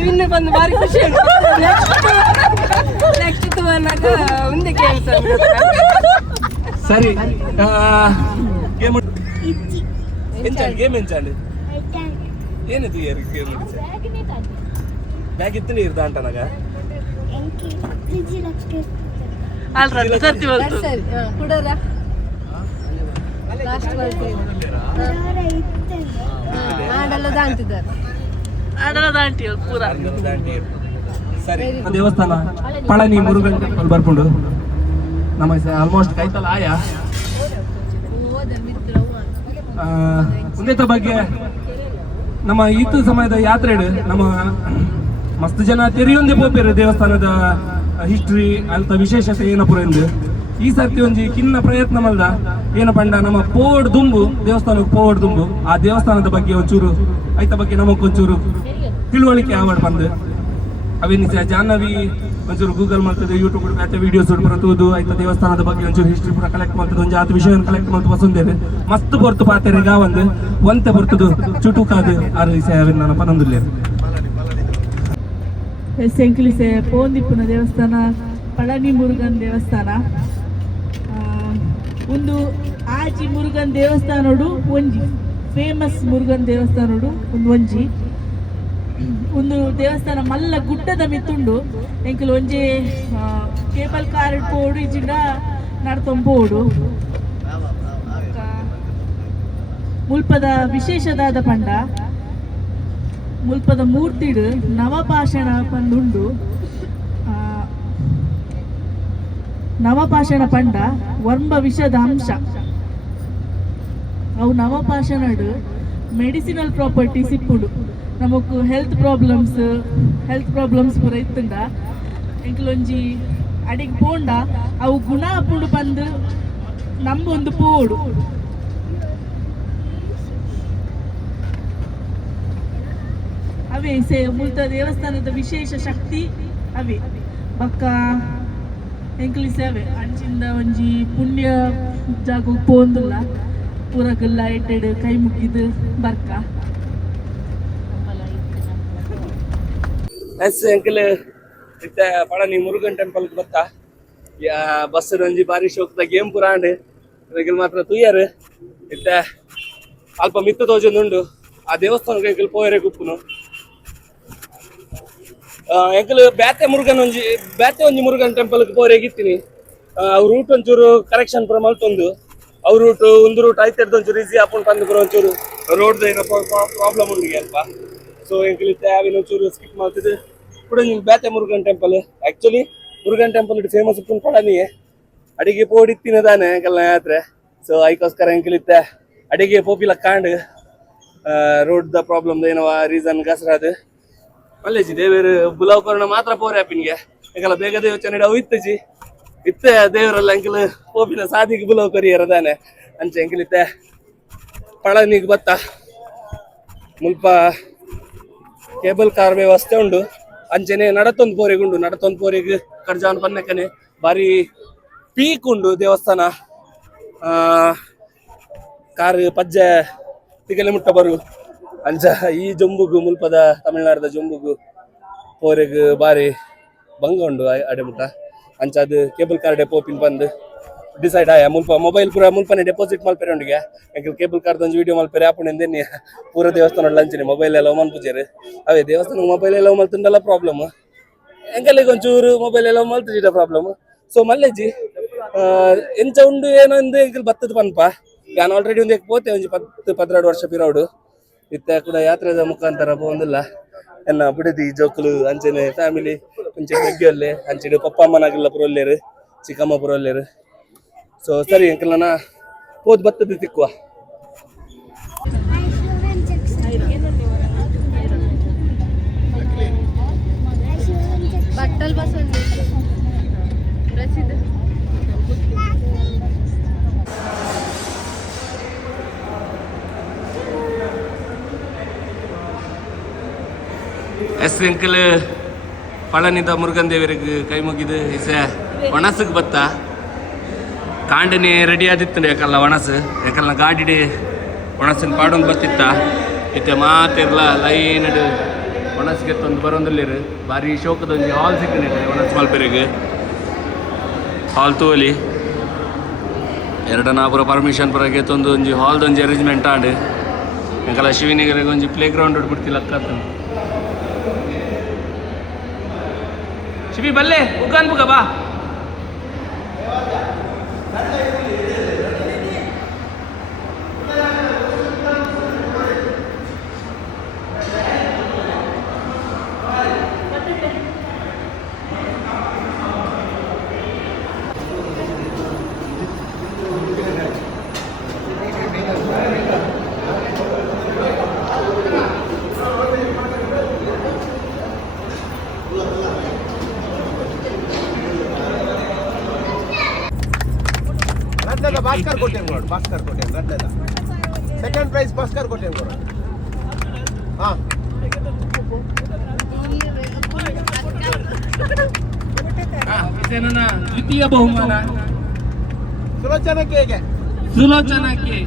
ಇನ್ನು ಬಂದು ಬಾರಿ ಖುಷಿ ಅಂಡ್ ನೆಕ್ಸ್ಟ್ ಅನ್ನಾಗ ಮುಂದೆ ಕೇಳ್ಸ ಸರಿ ಗೇಮ್ ಎಂಚಾಂಡ್ ಗೇಮ್ ಎಂಚಾಂಡ್ ಏನಿದು ಗೇಮ್ ಬ್ಯಾಗ್ ಇತ್ತು ನೀರು ದಾಂಟನಾಗ ಕುಡರ ಲಾಸ್ಟ್ ಆಡಲ್ಲ ದಾಂಟಿದ್ದಾರೆ ಆಡಲ ದಾಂಟಿ ಪೂರ ಸರಿ ದೇವಸ್ಥಾನ ಪಳನಿ ಮುರುಗನ್ ಟೆಂಪಲ್ ಬರ್ಕೊಂಡು ನಮ್ಮ ಆಲ್ಮೋಸ್ಟ್ ಕೈತಲ್ಲ ಆಯ ಉನ್ನತ ಬಗ್ಗೆ ನಮ್ಮ ಈತ ಸಮಯದ ಯಾತ್ರೆ ನಮ್ಮ ಮಸ್ತ್ ಜನ ತೆರೆಯೊಂದೇ ಪೋಪಿರು ದೇವಸ್ಥಾನದ ಹಿಸ್ಟ್ರಿ ಅಂತ ವಿಶೇಷತೆ ಏನಪ್ಪು ಎಂದು ಈ ಸರ್ತಿ ಒಂಜಿ ಕಿನ್ನ ಪ್ರಯತ್ನ ಮಲ್ದ ಏನಪ್ಪಂಡ ನಮ್ಮ ಪೋಡ್ ದುಂಬು ದೇವಸ್ಥಾನಕ್ಕೆ ಪೋಡ್ ದುಂಬು ಆ ದೇವಸ್ಥಾನದ ಬಗ್ಗೆ ಒಂಚೂರು ಐತ ಬಗ್ಗೆ ನಮಗೊಂಚೂರು ತಿಳುವಳಿಕೆ ಆವಡ್ ಬಂದು ಅವೇನಿಸ ಜಾಹ್ನವಿ ಒಂಚೂರು ಗೂಗಲ್ ಮಾಡ್ತದೆ ಯೂಟ್ಯೂಬ್ ಮತ್ತೆ ವಿಡಿಯೋಸ್ ಬರ್ತದೆ ಆಯ್ತ ದೇವಸ್ಥಾನದ ಬಗ್ಗೆ ಒಂಚೂರು ಹಿಸ್ಟ್ರಿ ಪೂರ ಕಲೆಕ್ಟ್ ಮಾಡ್ತದೆ ಒಂದು ಆತ ವಿಷಯ ಕಲೆಕ್ಟ್ ಮಾಡ್ತು ಬಸಂದೇನೆ ಮಸ್ತ್ ಬರ್ತು ಪಾತೆರೆ ಗಾವಂದು ಒಂತೆ ಬರ್ತದು ಚುಟುಕಾದು ಆರು ವಿಷಯ ನಾನು ಪನಂದಿಲ್ಲ ಎಂಕ್ಲಿಸೆ ಪೋಂದಿಪ್ಪುನ ದೇವಸ್ಥಾನ ಪಳನಿ ಮುರುಗನ್ ದೇವಸ್ಥಾನ ಒಂದು ಆಜಿ ಮುರುಗನ್ ದೇವಸ್ಥಾನೋಡು ಒಂಜಿ ಫೇಮಸ್ ಮುರುಗನ್ ದೇವಸ್ಥಾನೋಡು ಒಂಜಿ ಒಂದು ದೇವಸ್ಥಾನ ಮಲ್ಲ ಗುಡ್ಡದ ಮಿತ್ತುಂಡು ಎಂಕಲ್ ಒಂಜಿ ಕೇಬಲ್ ಕಾರ್ ಪೋಡು ಇಜಿಂಡ ನಡ್ತೊಂಬೋಡು ಮುಲ್ಪದ ವಿಶೇಷದಾದ ಪಂಡ ಮುಲ್ಪದ ಮೂರ್ತಿಡು ನವಪಾಷಾಣ ಪಂದುಂಡು ನವಪಾಷಾಣ ಪಂಡ ವರ್ಮ ವಿಷದ ಅಂಶ ಅವು ನವಪಾಷಾಣಡು ಮೆಡಿಸಿನಲ್ ಪ್ರಾಪರ್ಟೀಸ್ ಇಪ್ಪುಡು ನಮಕ್ ಹೆಲ್ತ್ ಪ್ರಾಬ್ಲಮ್ಸ್ ಪೂರ ಇತ್ತುಂಡ ಎಂಕಲೊಂಜಿ ಅಡಿಗೆ ಪೋಂಡ ಅವು ಗುಣ ಅಪ್ಪುಡು ಬಂದು ನಮ್ಮೊಂದು ಪೋಡು ಅವೇ ಮುಲ್ತ ದೇವಸ್ಥಾನದ ವಿಶೇಷ ಶಕ್ತಿ ಅವೇ ಬಕ್ಕ ಎಂಕ್ಲಿಸವೆ ಅಂಚಿಂದ ಒಂಜಿ ಪುಣ್ಯ ಜಾಗ ಪೋಂದುಲ್ಲ ಪೂರಗಲ್ಲ ಎಟ್ಟೆಡ್ ಕೈ ಮುಗಿದು ಬರ್ಕ ಎಸ್ ಅಂಕಲ್ ಇತ್ತ ಪಳನಿ ಮುರುಗನ್ ಟೆಂಪಲ್ ಬತ್ತಾ ಬಸ್ ಒಂಜಿ ಬಾರಿ ಶೋಕ್ದ ಗೇಮ್ ಪೂರ ಆಂಡ್ ರೆಗಲ್ ಮಾತ್ರ ತುಯ್ಯಾರ ಇತ್ತ ಅಲ್ಪ ಮಿತ್ತು ತೋಜೊಂದುಂಡು ಆ ದೇವಸ್ಥಾನಕ್ಕೆ ಎಂಕಲ್ ಪೋಯರೆ ಗುಪ್ಪುನು ಎಂಕಲ್ ಬ್ಯಾತೆ ಒಂಜಿ ಮುರುಗನ್ ಟೆಂಪಲ್ ಪೋರೆಗಿತ್ತೀನಿ ಅವ್ ರೂಟ್ ಒಂಚೂರು ಕರೆಕ್ಷನ್ ಪೂರ ಮಲ್ತೊಂದು ಅವ್ ರೂಟ್ ಒಂದು ರೂಟ್ ಐತೆರ್ದು ಒಂಚೂರು ಈಸಿ ಆಪುಂಡು ತಂದು ಪೂರ ಒಂಚೂರು ರೋಡ್ ಏನೋ ಪ್ರಾಬ್ಲಮ್ ಉಂಡು ಅಲ್ಪ ಸೊ ಎಂಕಲ್ ಇತ್ತೆ ಅವಿನ ಒಂಚೂರು ಸ್ಕಿಪ್ ಮಾಡ್ತಿದ್ದು ಕೂಡ ನಿಮ್ಗೆ ಬ್ಯಾತೆ Murugan temple actually Murugan temple ಇಟ್ಟು ಫೇಮಸ್ ಉಪ್ಪುನ್ ಪಳನಿ ಅಡಿಗೆ ಪೋಡಿತ್ತಿನದಾನೆ ಎಂಕಲ್ನ ಯಾತ್ರೆ ಸೊ ಅದಕ್ಕೋಸ್ಕರ ಎಂಕಲ್ ಇತ್ತೆ ಅಡಿಗೆ ಪೋಪಿಲ ಕಾಂಡ್ ರೋಡ್ ದ ಪ್ರಾಬ್ಲಮ್ ಏನವ ರೀಸನ್ ಗಸರಾದು ಒಳ್ಳೆಜಿ ದೇವರು ಬುಲಾವ್ ಕರ್ಣ ಮಾತ್ರ ಪೋರ್ ಆಪಿನ್ಗೆ ಎಂಕಲ್ಲ ಬೇಗ ದೇವ ಚೆನ್ನಡಿ ಅವು ಇತ್ತಜಿ ಇತ್ತೆ ದೇವರೆಲ್ಲ ಎಂಕಲ್ ಪೋಪಿನ ಸಾದಿಗೆ ಬುಲಾವ್ ಕರಿಯರದಾನೆ ಅಂಚೆ ಎಂಕಲ್ ಇತ್ತೆ ಪಳನಿಗೆ ಬತ್ತ ಮುಲ್ಪ ಕೇಬಲ್ ಕಾರ್ ವ್ಯವಸ್ಥೆ ಉಂಡು ಅಂಚೆನೆ ನಡತೊಂದು ಪೋರೆಗೆ ಕಡ್ಜಾನ್ ಪನ್ನಕನೆ ಬಾರಿ ಪೀಕ್ ಉಂಡು ದೇವಸ್ಥಾನ ಕಾರ್ ಪಜ್ಜೆ ತಿಗಲೆ ಮುಟ್ಟ ಬರು ಅಂಚ ಈ ಜೊಂಬುಗು ಮುಲ್ಪದ ತಮಿಳ್ನಾಡದ ಜೊಂಬುಗು ಪೋರೆಗ್ ಬಾರಿ ಭಂಗ ಉಂಡು ಅಡೆಮುಟ ಅಂಚ ಅದು ಕೇಬಲ್ ಕಾರ್ ಡೆಪೋಪಿನ್ ಬಂದು ಡಿಸೈಡ್ ಆಯ ಮುಲ್ಪ ಮೊಬೈಲ್ ಪೂರ ಮುಲ್ಪನೆ ಡೆಪಾಸಿಟ್ ಮಲ್ಪೆರೆ ಉಂಡಿಗೆ ಎಂಕಲ್ ಕೇಬಲ್ ಕಾರ್ಡ್ ಒಂಜಿ ವಿಡಿಯೋ ಮಲ್ಪೆರೆ ಆಪುಂಡೆಂದೇನಿ ಪೂರ ದೇವಸ್ಥಾನ ಲಂಚಿನಿ ಮೊಬೈಲ್ ಎಲ್ಲ ಒಮ್ಮನ್ ಪೂಜೆರು ಅವೇ ದೇವಸ್ಥಾನ ಮೊಬೈಲ್ ಎಲ್ಲ ಮಲ್ತುಂಡಲ್ಲ ಪ್ರಾಬ್ಲಮ್ ಎಂಕಲ್ಲಿಗೆ ಒಂಚೂರು ಮೊಬೈಲ್ ಎಲ್ಲ ಮಲ್ತಿಡ ಪ್ರಾಬ್ಲಮ್ ಸೊ ಮಲ್ಲೆಜ್ಜಿ ಎಂಚ ಉಂಡು ಏನೋ ಎಂದು ಎಂಕಲ್ ಬತ್ತದ ಪನ್ಪ ನಾನು ಆಲ್ರೆಡಿ ಒಂದು ಪೋತೆ ಒಂಜಿ 10-12 ವರ್ಷ ಪಿರೌಡು ಇತ್ತ ಕೂಡ ಯಾತ್ರೆದ ಮುಖಾಂತರ ಪೋಂದಿಲ್ಲ ಎನ್ನ ಬಿಡದಿ ಜೋಕುಲು ಅಂಚನೆ ಫ್ಯಾಮಿಲಿ ಮುಂಚೆ ಬಗ್ಗೆ ಅಂಚೆಡು ಪಪ್ಪ ಅಮ್ಮನಾಗೆಲ್ಲ ಪುರೊಲ್ಲೇರು ಚಿಕ್ಕಮ್ಮ ಪುರೊಲ್ಲೇರು. ಸೊ ಸರಿ ಅಂಕಲ್ನ ಹೋದ್ ಬತ್ತದ ತಿಕ್ಕುವ. బట్టలు బస్ ఉంది రసీదు ಎಸ್ ಅಂಕಲ್ ಪಳನಿದ ಮುರುಗನ್ ದೇವರಿಗೆ ಕೈ ಮುಗಿದು ಇಸ ಒಣಸಕ್ಕೆ ಬತ್ತ ಕಾಂಡನೆ ರೆಡಿ ಆದಿತ್ತು ಯಾಕಲ್ಲ ಒಣಸು ಯಾಕಲ್ಲ ಗಾಡಿ ಒಣಸಿನ ಪಾಡೊಂದು ಬತ್ತಿತ್ತ ಇತ್ತೆ ಮಾತಿರ್ಲ ಲೈನ್ ಒಣಸ್ಗೆ ತಂದು ಬರೋದಿಲ್ಲಿರು ಭಾರಿ ಶೋಕದೊಂದು ಹಾಲ್ ಸಿಕ್ಕನೆ ಒಣಸ್ ಮಲ್ಪೆರಿಗೆ ಹಾಲ್ ತೋಲಿ ಎರಡನ ಪುರ ಪರ್ಮಿಷನ್ ಪುರಗೆ ತಂದು ಒಂಜಿ ಹಾಲ್ದೊಂಜಿ ಅರೇಂಜ್ಮೆಂಟ್ ಆಂಡು ಯಾಕಲ್ಲ ಶಿವನಿಗರಿಗೆ ಒಂಜಿ ಪ್ಲೇ ಗ್ರೌಂಡ್ ಬಿಡ್ತಿಲ್ಲ ಅಕ್ಕ ಶಿವಿ ಬಲ್ಲೆ ಉಗ್ಗಾನ್ ಬುಗ ಬಾ. ಭಾಸ್ಕರ್ ಕೊಟ್ಟೇನು ನೋಡು, ಭಾಸ್ಕರ್ ಕೊಟ್ಟೇನು ಗಡ್ಡದ ಸೆಕೆಂಡ್ ಪ್ರೈಸ್ ಭಾಸ್ಕರ್ ಕೊಟ್ಟೇನು ನೋಡು. ಹಾಂ ದ್ವಿತೀಯ ಬಹುಮಾನ ಸುಲೋಚನಕ್ಕೆ ಹೇಗೆ ಸುಲೋಚನಕ್ಕೆ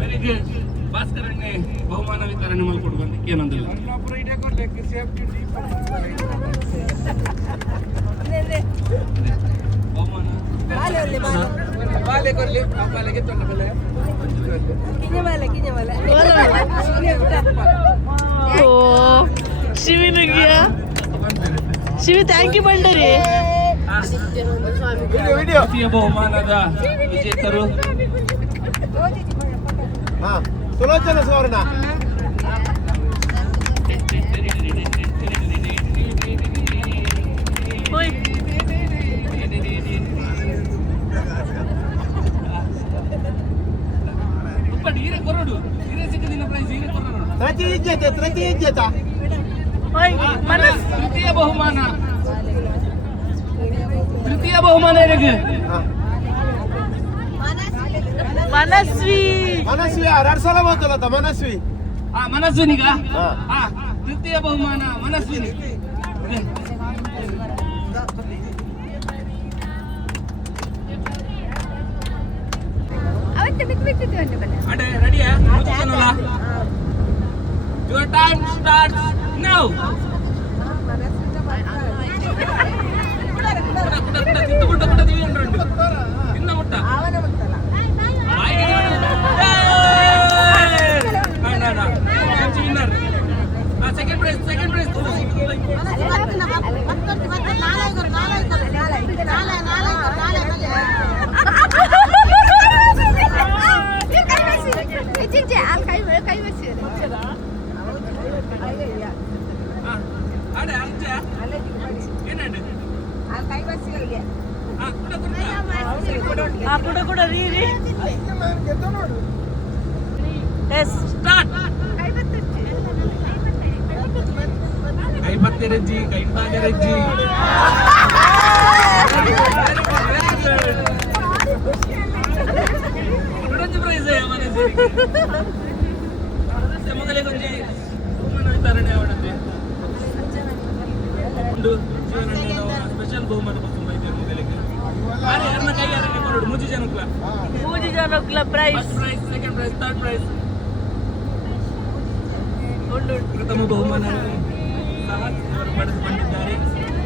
ವೆರಿ ಗುಡ್. ಭಾಸ್ಕರನ್ನೇ ಬಹುಮಾನ ವಿತರಣೆ ಮಾಡಿಕೊಡು ಬಂದಕ್ಕೆ ಏನೊಂದಿಲ್ಲ. Shivi thank you ಬಂಡರಿ. ದ್ವಿತೀಯ ಬಹುಮಾನದ ವಿಜೇತರು ಹಾಂ ಸುಲೋಚನ ಸುವರ್ಣ. ತೃತೀಯ ಇಜ್ಜತ ತೃತೀಯ ಬಹುಮಾನ ಯಾರಿಗೆ? ಮನಸ್ವಿ ಮನಸ್ವಿ 2 ಸಲ ಬಂತಲ್ಲ ಮನಸ್ವಿ. ಮನಸ್ವಿನಿಗ ತೃತೀಯ ಬಹುಮಾನ ಮನಸ್ವಿನಿ. ಅಡೆ ರೆಡಿಯಾ? Your time starts now. Second prize. ಕೂಡ ರೀ ಸ್ಟಾರ್ಟ್. ಕೈ ಬತ್ತೆರಜ್ಜಿ ಕೈ ಬಾಗರಜ್ಜಿ. ಪ್ರೈಸ್ ಮೊದಲೇ ಕೊಂಚಿ ಬಹುಮಾನ ವಿತರಣೆ ಅವನದ್ದು ಒಂದು ಸ್ಪೆಷಲ್ ಬಹುಮಾನ ತುಂಬ ಇದೆ ಮೊದಲಿಗೆ. ಯಾರನ್ನ ಕೈ ಯಾರಕ್ಕೆ ಕೊಡೋದು? ಮೂಜಿ ಜನಕ್ಲ prize. First prize, second prize, third prize. ಪ್ರಥಮ ಬಹುಮಾನ ಸಹ ಇವರು ಪಡೆದುಕೊಂಡಿದ್ದಾರೆ.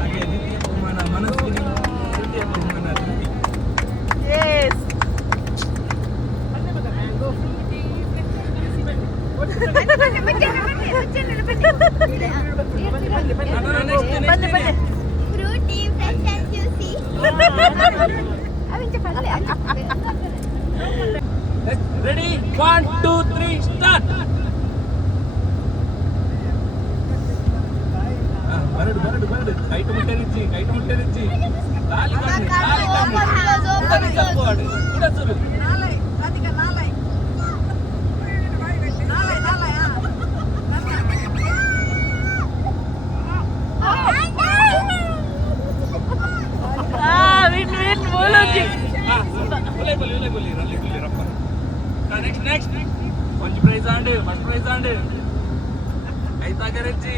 ಹಾಗೆ ದ್ವಿತೀಯ ಬಹುಮಾನ ಮನಸ್ವಿನಿ, ತೃತೀಯ ಬಹುಮಾನ ಧೃತಿ. Ready? 1, 2, 3, start. ಕೈಟ್ ಮುಟ್ಟೆರಿಚ್ಚಿ ಲಾಲಿ ಕಣ್ಣು ಕುಡಸುರು ನೆಕ್ಸ್ಟ್ ಒಂದು ಪ್ರೈಸ್ ಆಂಡು ಫಸ್ಟ್ ಪ್ರೈಸ್ ಆಂಡು ಕೈತಾಗರೆಚ್ಚಿ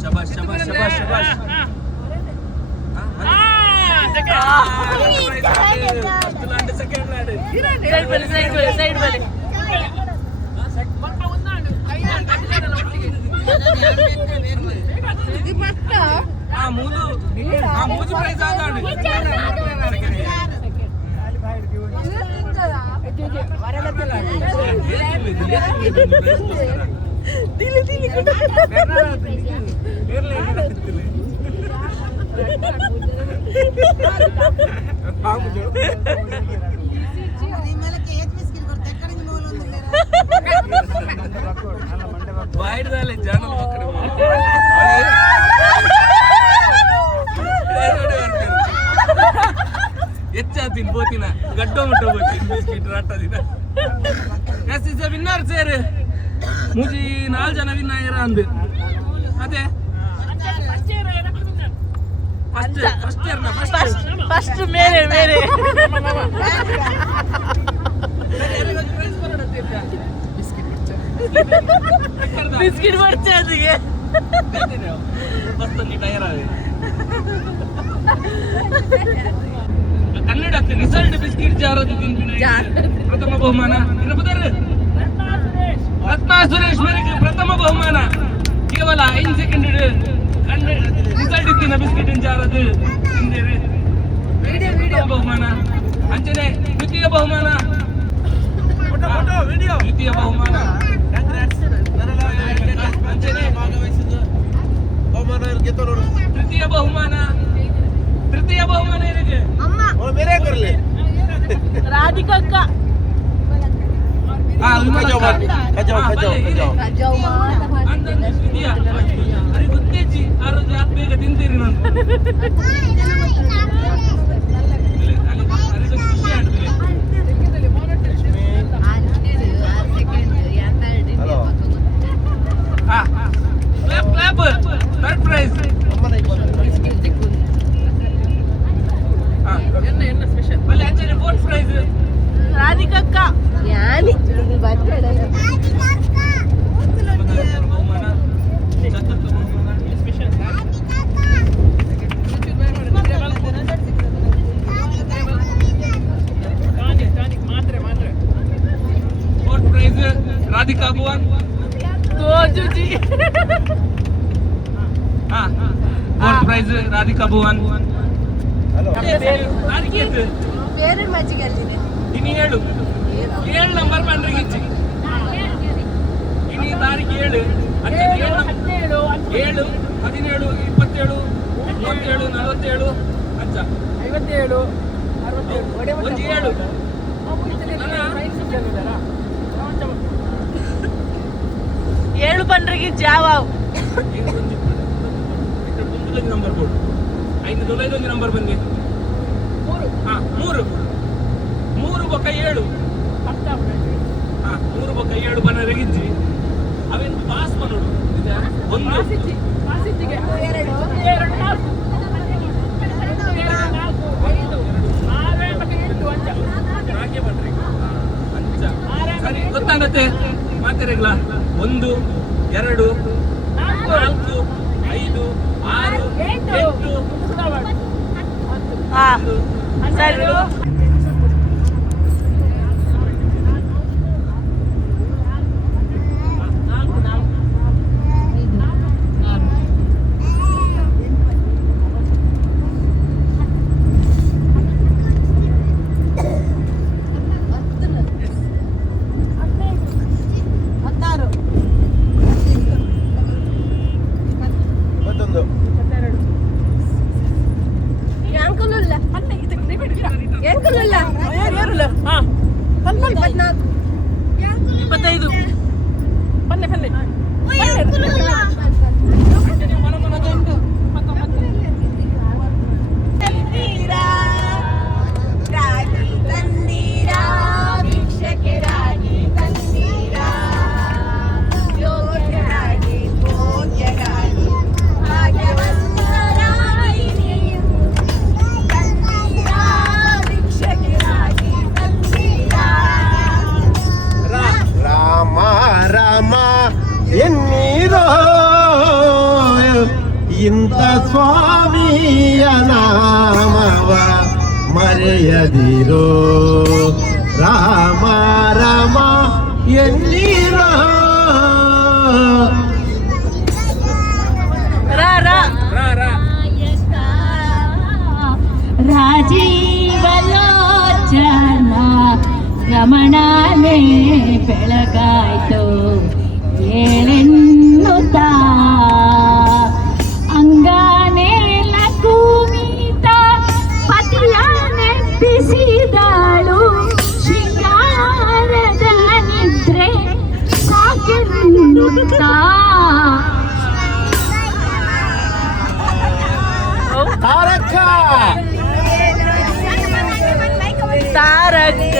ಶಬಾಷ್ ಶಬಾಷ್ ಶಬಾಷ್ ಶಬಾಷ್ మూడు ప్రైజ్ ఆగాడు బయటదాలే జనం అక్కడ ಹೆಚ್ಚಾ ತಿನ್ಬೋತಿನ ಗಡ್ಡ ಮುಟ್ಟ ಬೋತೀನಿ ಬಿಸ್ಕಿಟ್ ರಟ್ಟ ದಿನ ಎಸ್ ಇಸ್ ವಿನ್ನರ್ ಸೇರ್ ಮುಜಿ 4 ಜನ ವಿನ್ ಆಗ್ಯಾರ ಅಂದು ಅದೇ ಫಸ್ಟ್ ಮೇರೆ ಬಿಸ್ಕಿಟ್ ಬರ್ಚೆ ಅದಕ್ಕೆ ಮಸ್ತ್ ಟೈರ್ ಆಗಿ ಕನ್ನಡ ರಿಸಲ್ಟ್ ಬಿಸ್ಕಿಟ್ ಜಾರದು ಪ್ರಥಮ ಬಹುಮಾನ ರತ್ನಾ ಸುರೇಶ್ ಮೇರೆಗೆ ಪ್ರಥಮ ಬಹುಮಾನ ಕೇವಲ 5 ಸೆಕೆಂಡ್ ರಿಸಲ್ಟ್ ಇತ್ತಿನ ಬಿಸ್ಕಿಟ್ ಜಾರದು ಬಹುಮಾನ ಅಂಚನೆ ದ್ವಿತೀಯ ಬಹುಮಾನ ದ್ವಿತೀಯ ಬಹುಮಾನ ಅಂಚನೆ ತೃತೀಯ ಬಹುಮಾನ ಇರಿಗೆ ರಾಧಿಕಕ್ಕ ಗೊತ್ತೇಜಿ ಆರೋಗ್ಯ ಬೇಗ ತಿಂತೀರಿ ನಾನು ಥರ್ಡ್ ಪ್ರೈಸ್ ಅಲ್ಲಿ ಅಂಚನೆ ಫೋರ್ತ್ ಪ್ರೈಸ್ ರಾಧಿಕಕ್ಕ ಯಾನಿ ಬಹುಮಾನ ಚತುರ್ಥ ಬಹುಮಾನ special fourth prize Radhika Bhuvan ತೋಜುಜಿ ಫೋರ್ತ್ ಪ್ರೈಸ್ ರಾಧಿಕಾ ಭುವನ್ ಬೇರೆ ಮ್ಯಾಚಿಗೆ ಅಲ್ಲಿದೆ ಇನ್ನು 7 ನಂಬರ್ ಬಂದ್ರಿಗಿಚ್ಚಿ ಇನ್ನು ತಾರೀಕು 7 17 17 17 27 37 47 ಅಚ್ಚ 57 67 ಒಂದು 7 ಬಂದ್ರಿಗೆ ಜಾವಾವ್ ನಂಬರ್ ಬೋರ್ಡ್ 5 ನಂಬರ್ ಬಂದಿ 3 ಬೊಕ್ಕ 7 3 ಬೊಕ್ಕ 7 ಬನ ರಗಿಜ್ಜಿ ಅವೇನು ಪಾಸ್ ಮಾಡೋಡು ಒಂದು ಸರಿ ಗೊತ್ತಾಗತ್ತೆ ಮಾತಾಡಿಗ್ಲ 1 2 4 5 6 8 25 ಪಲ್ಲೆ ಪಲ್ಲೆ ರಾಮ ರಾಮ ಎನ್ನೀರೋ ಇಂಥ ಸ್ವಾಮಿಯ ನಾಮವ ಮರೆಯದಿರೋ ರಾಮ ರಾಮ ಎನ್ನೀರೋ ರಾಜೀವಲೋಚನ ರಮಣನೇ ಬೆಳಗಾಯ್ತು ಏಳೆನ್ನುತ್ತ ಅಂಗಾನೇ ಲಕುಮಿತ ಪತಿಯ ನೆತ್ತಿಸಿದಳು ಶೃಂಗಾರದ ನಿದ್ರೆ ಸಾಕೆನ್ನುತ್ತ ತಾರಕ ತಾರಕ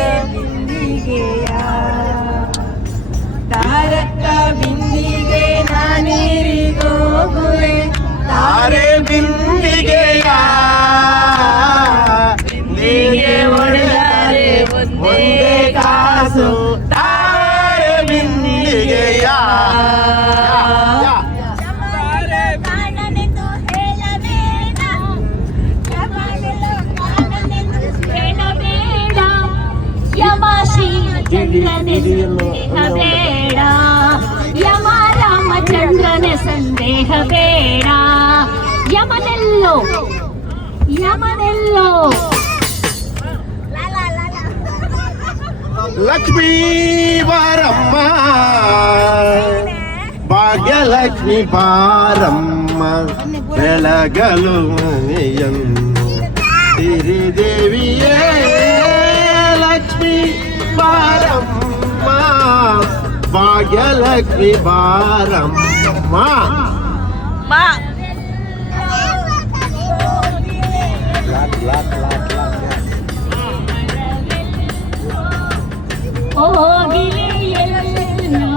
ತಾರಕ ಬಿಂದಿಗೆ ನಾನೇರಿಗೋಗುವೆ ತಾರೆ ಬಿಂದಿಗೆಯ ಬಿಂದಿಗೆ ಒಡೆದರೆ ಒಂದೇ ಕಾಸು ತಾರೆ ಬಿಂದಿಗೆಯ ಕಾಣನೆಂದು ಹೇಳಬೇಡ ಹೇಳಬೇಡ ಯಮ ಶ್ರೀ ಚಂದ್ರನ ಸಂದೇಹ ಬೇಡ ಯಮ ರಾಮಚಂದ್ರನ ಸಂದೇಹ ಬೇಡ ಯಮನೆಲ್ಲೋ ಯಮನೆಲ್ಲೋ ಲಕ್ಷ್ಮೀ ಬಾರಮ್ಮ ಭಾಗ್ಯಲಕ್ಷ್ಮಿ ಬಾರಮ್ಮ ಬೆಳಗಲು ಮನೆಯನ್ನು ಸಿರಿದೇವಿಯೇ ಲಕ್ಷ್ಮೀ ಬಾರಮ್ಮ ಭಾಗ್ಯಲಕ್ಷ್ಮಿ ಬಾರಮ್ಮ ಹೋಗಿಲೆಯೆಲ್ಲೋ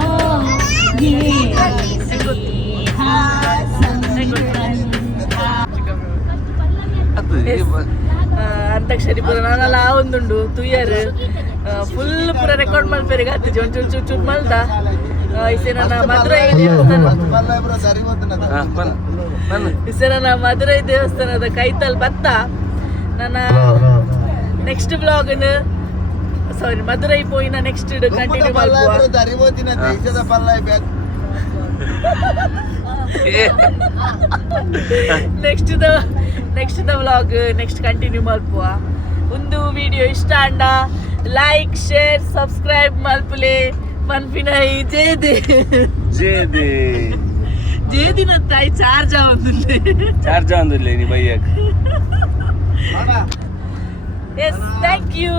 ಅಂತಾಕ್ಷರಿ ಪೂರ ನಾನೆಲ್ಲ ಒಂದುಂಡು ತುಯ್ಯರ್ ಫುಲ್ ಪೂರ ರೆಕಾರ್ಡ್ ಮಲ್ಪೇರಿಗೆ ಹತ್ತಿಜಿ ಒಂಚೂರು ಚೂರು ಚೂರು ಮಲ್ದ ನನ್ನ ಮಧುರೈ ನನ್ನ ಮಧುರೈ ದೇವಸ್ಥಾನದ ಕೈತಲ್ ಬತ್ತ ನನ್ನ ನೆಕ್ಸ್ಟ್ ಬ್ಲಾಗ್ನ ಸಾರಿ ಮಧುರೈ ಪೋಯಿನ ನೆಕ್ಸ್ಟ್ ಕಂಟಿನ್ಯೂ ಮಲ್ಪುವ next the vlog next continue ಮಲ್ಪುವ ಒಂದು ವಿಡಿಯೋ ಇಷ್ಟ ಅಂಡ ಲೈಕ್ ಶೇರ್ ಸಬ್ಸ್ಕ್ರೈಬ್ ಮಲ್ಪುಲೆ ಪನ್ಪಿನೈ ಜೇದೆ ಜೇದಿನ ತಾಯಿ ಚಾರ್ಜ್ ಆವಂದುಲ್ಲೆ ನೀ ಬೈಯಕ್ ಎಸ್ ಥ್ಯಾಂಕ್ ಯು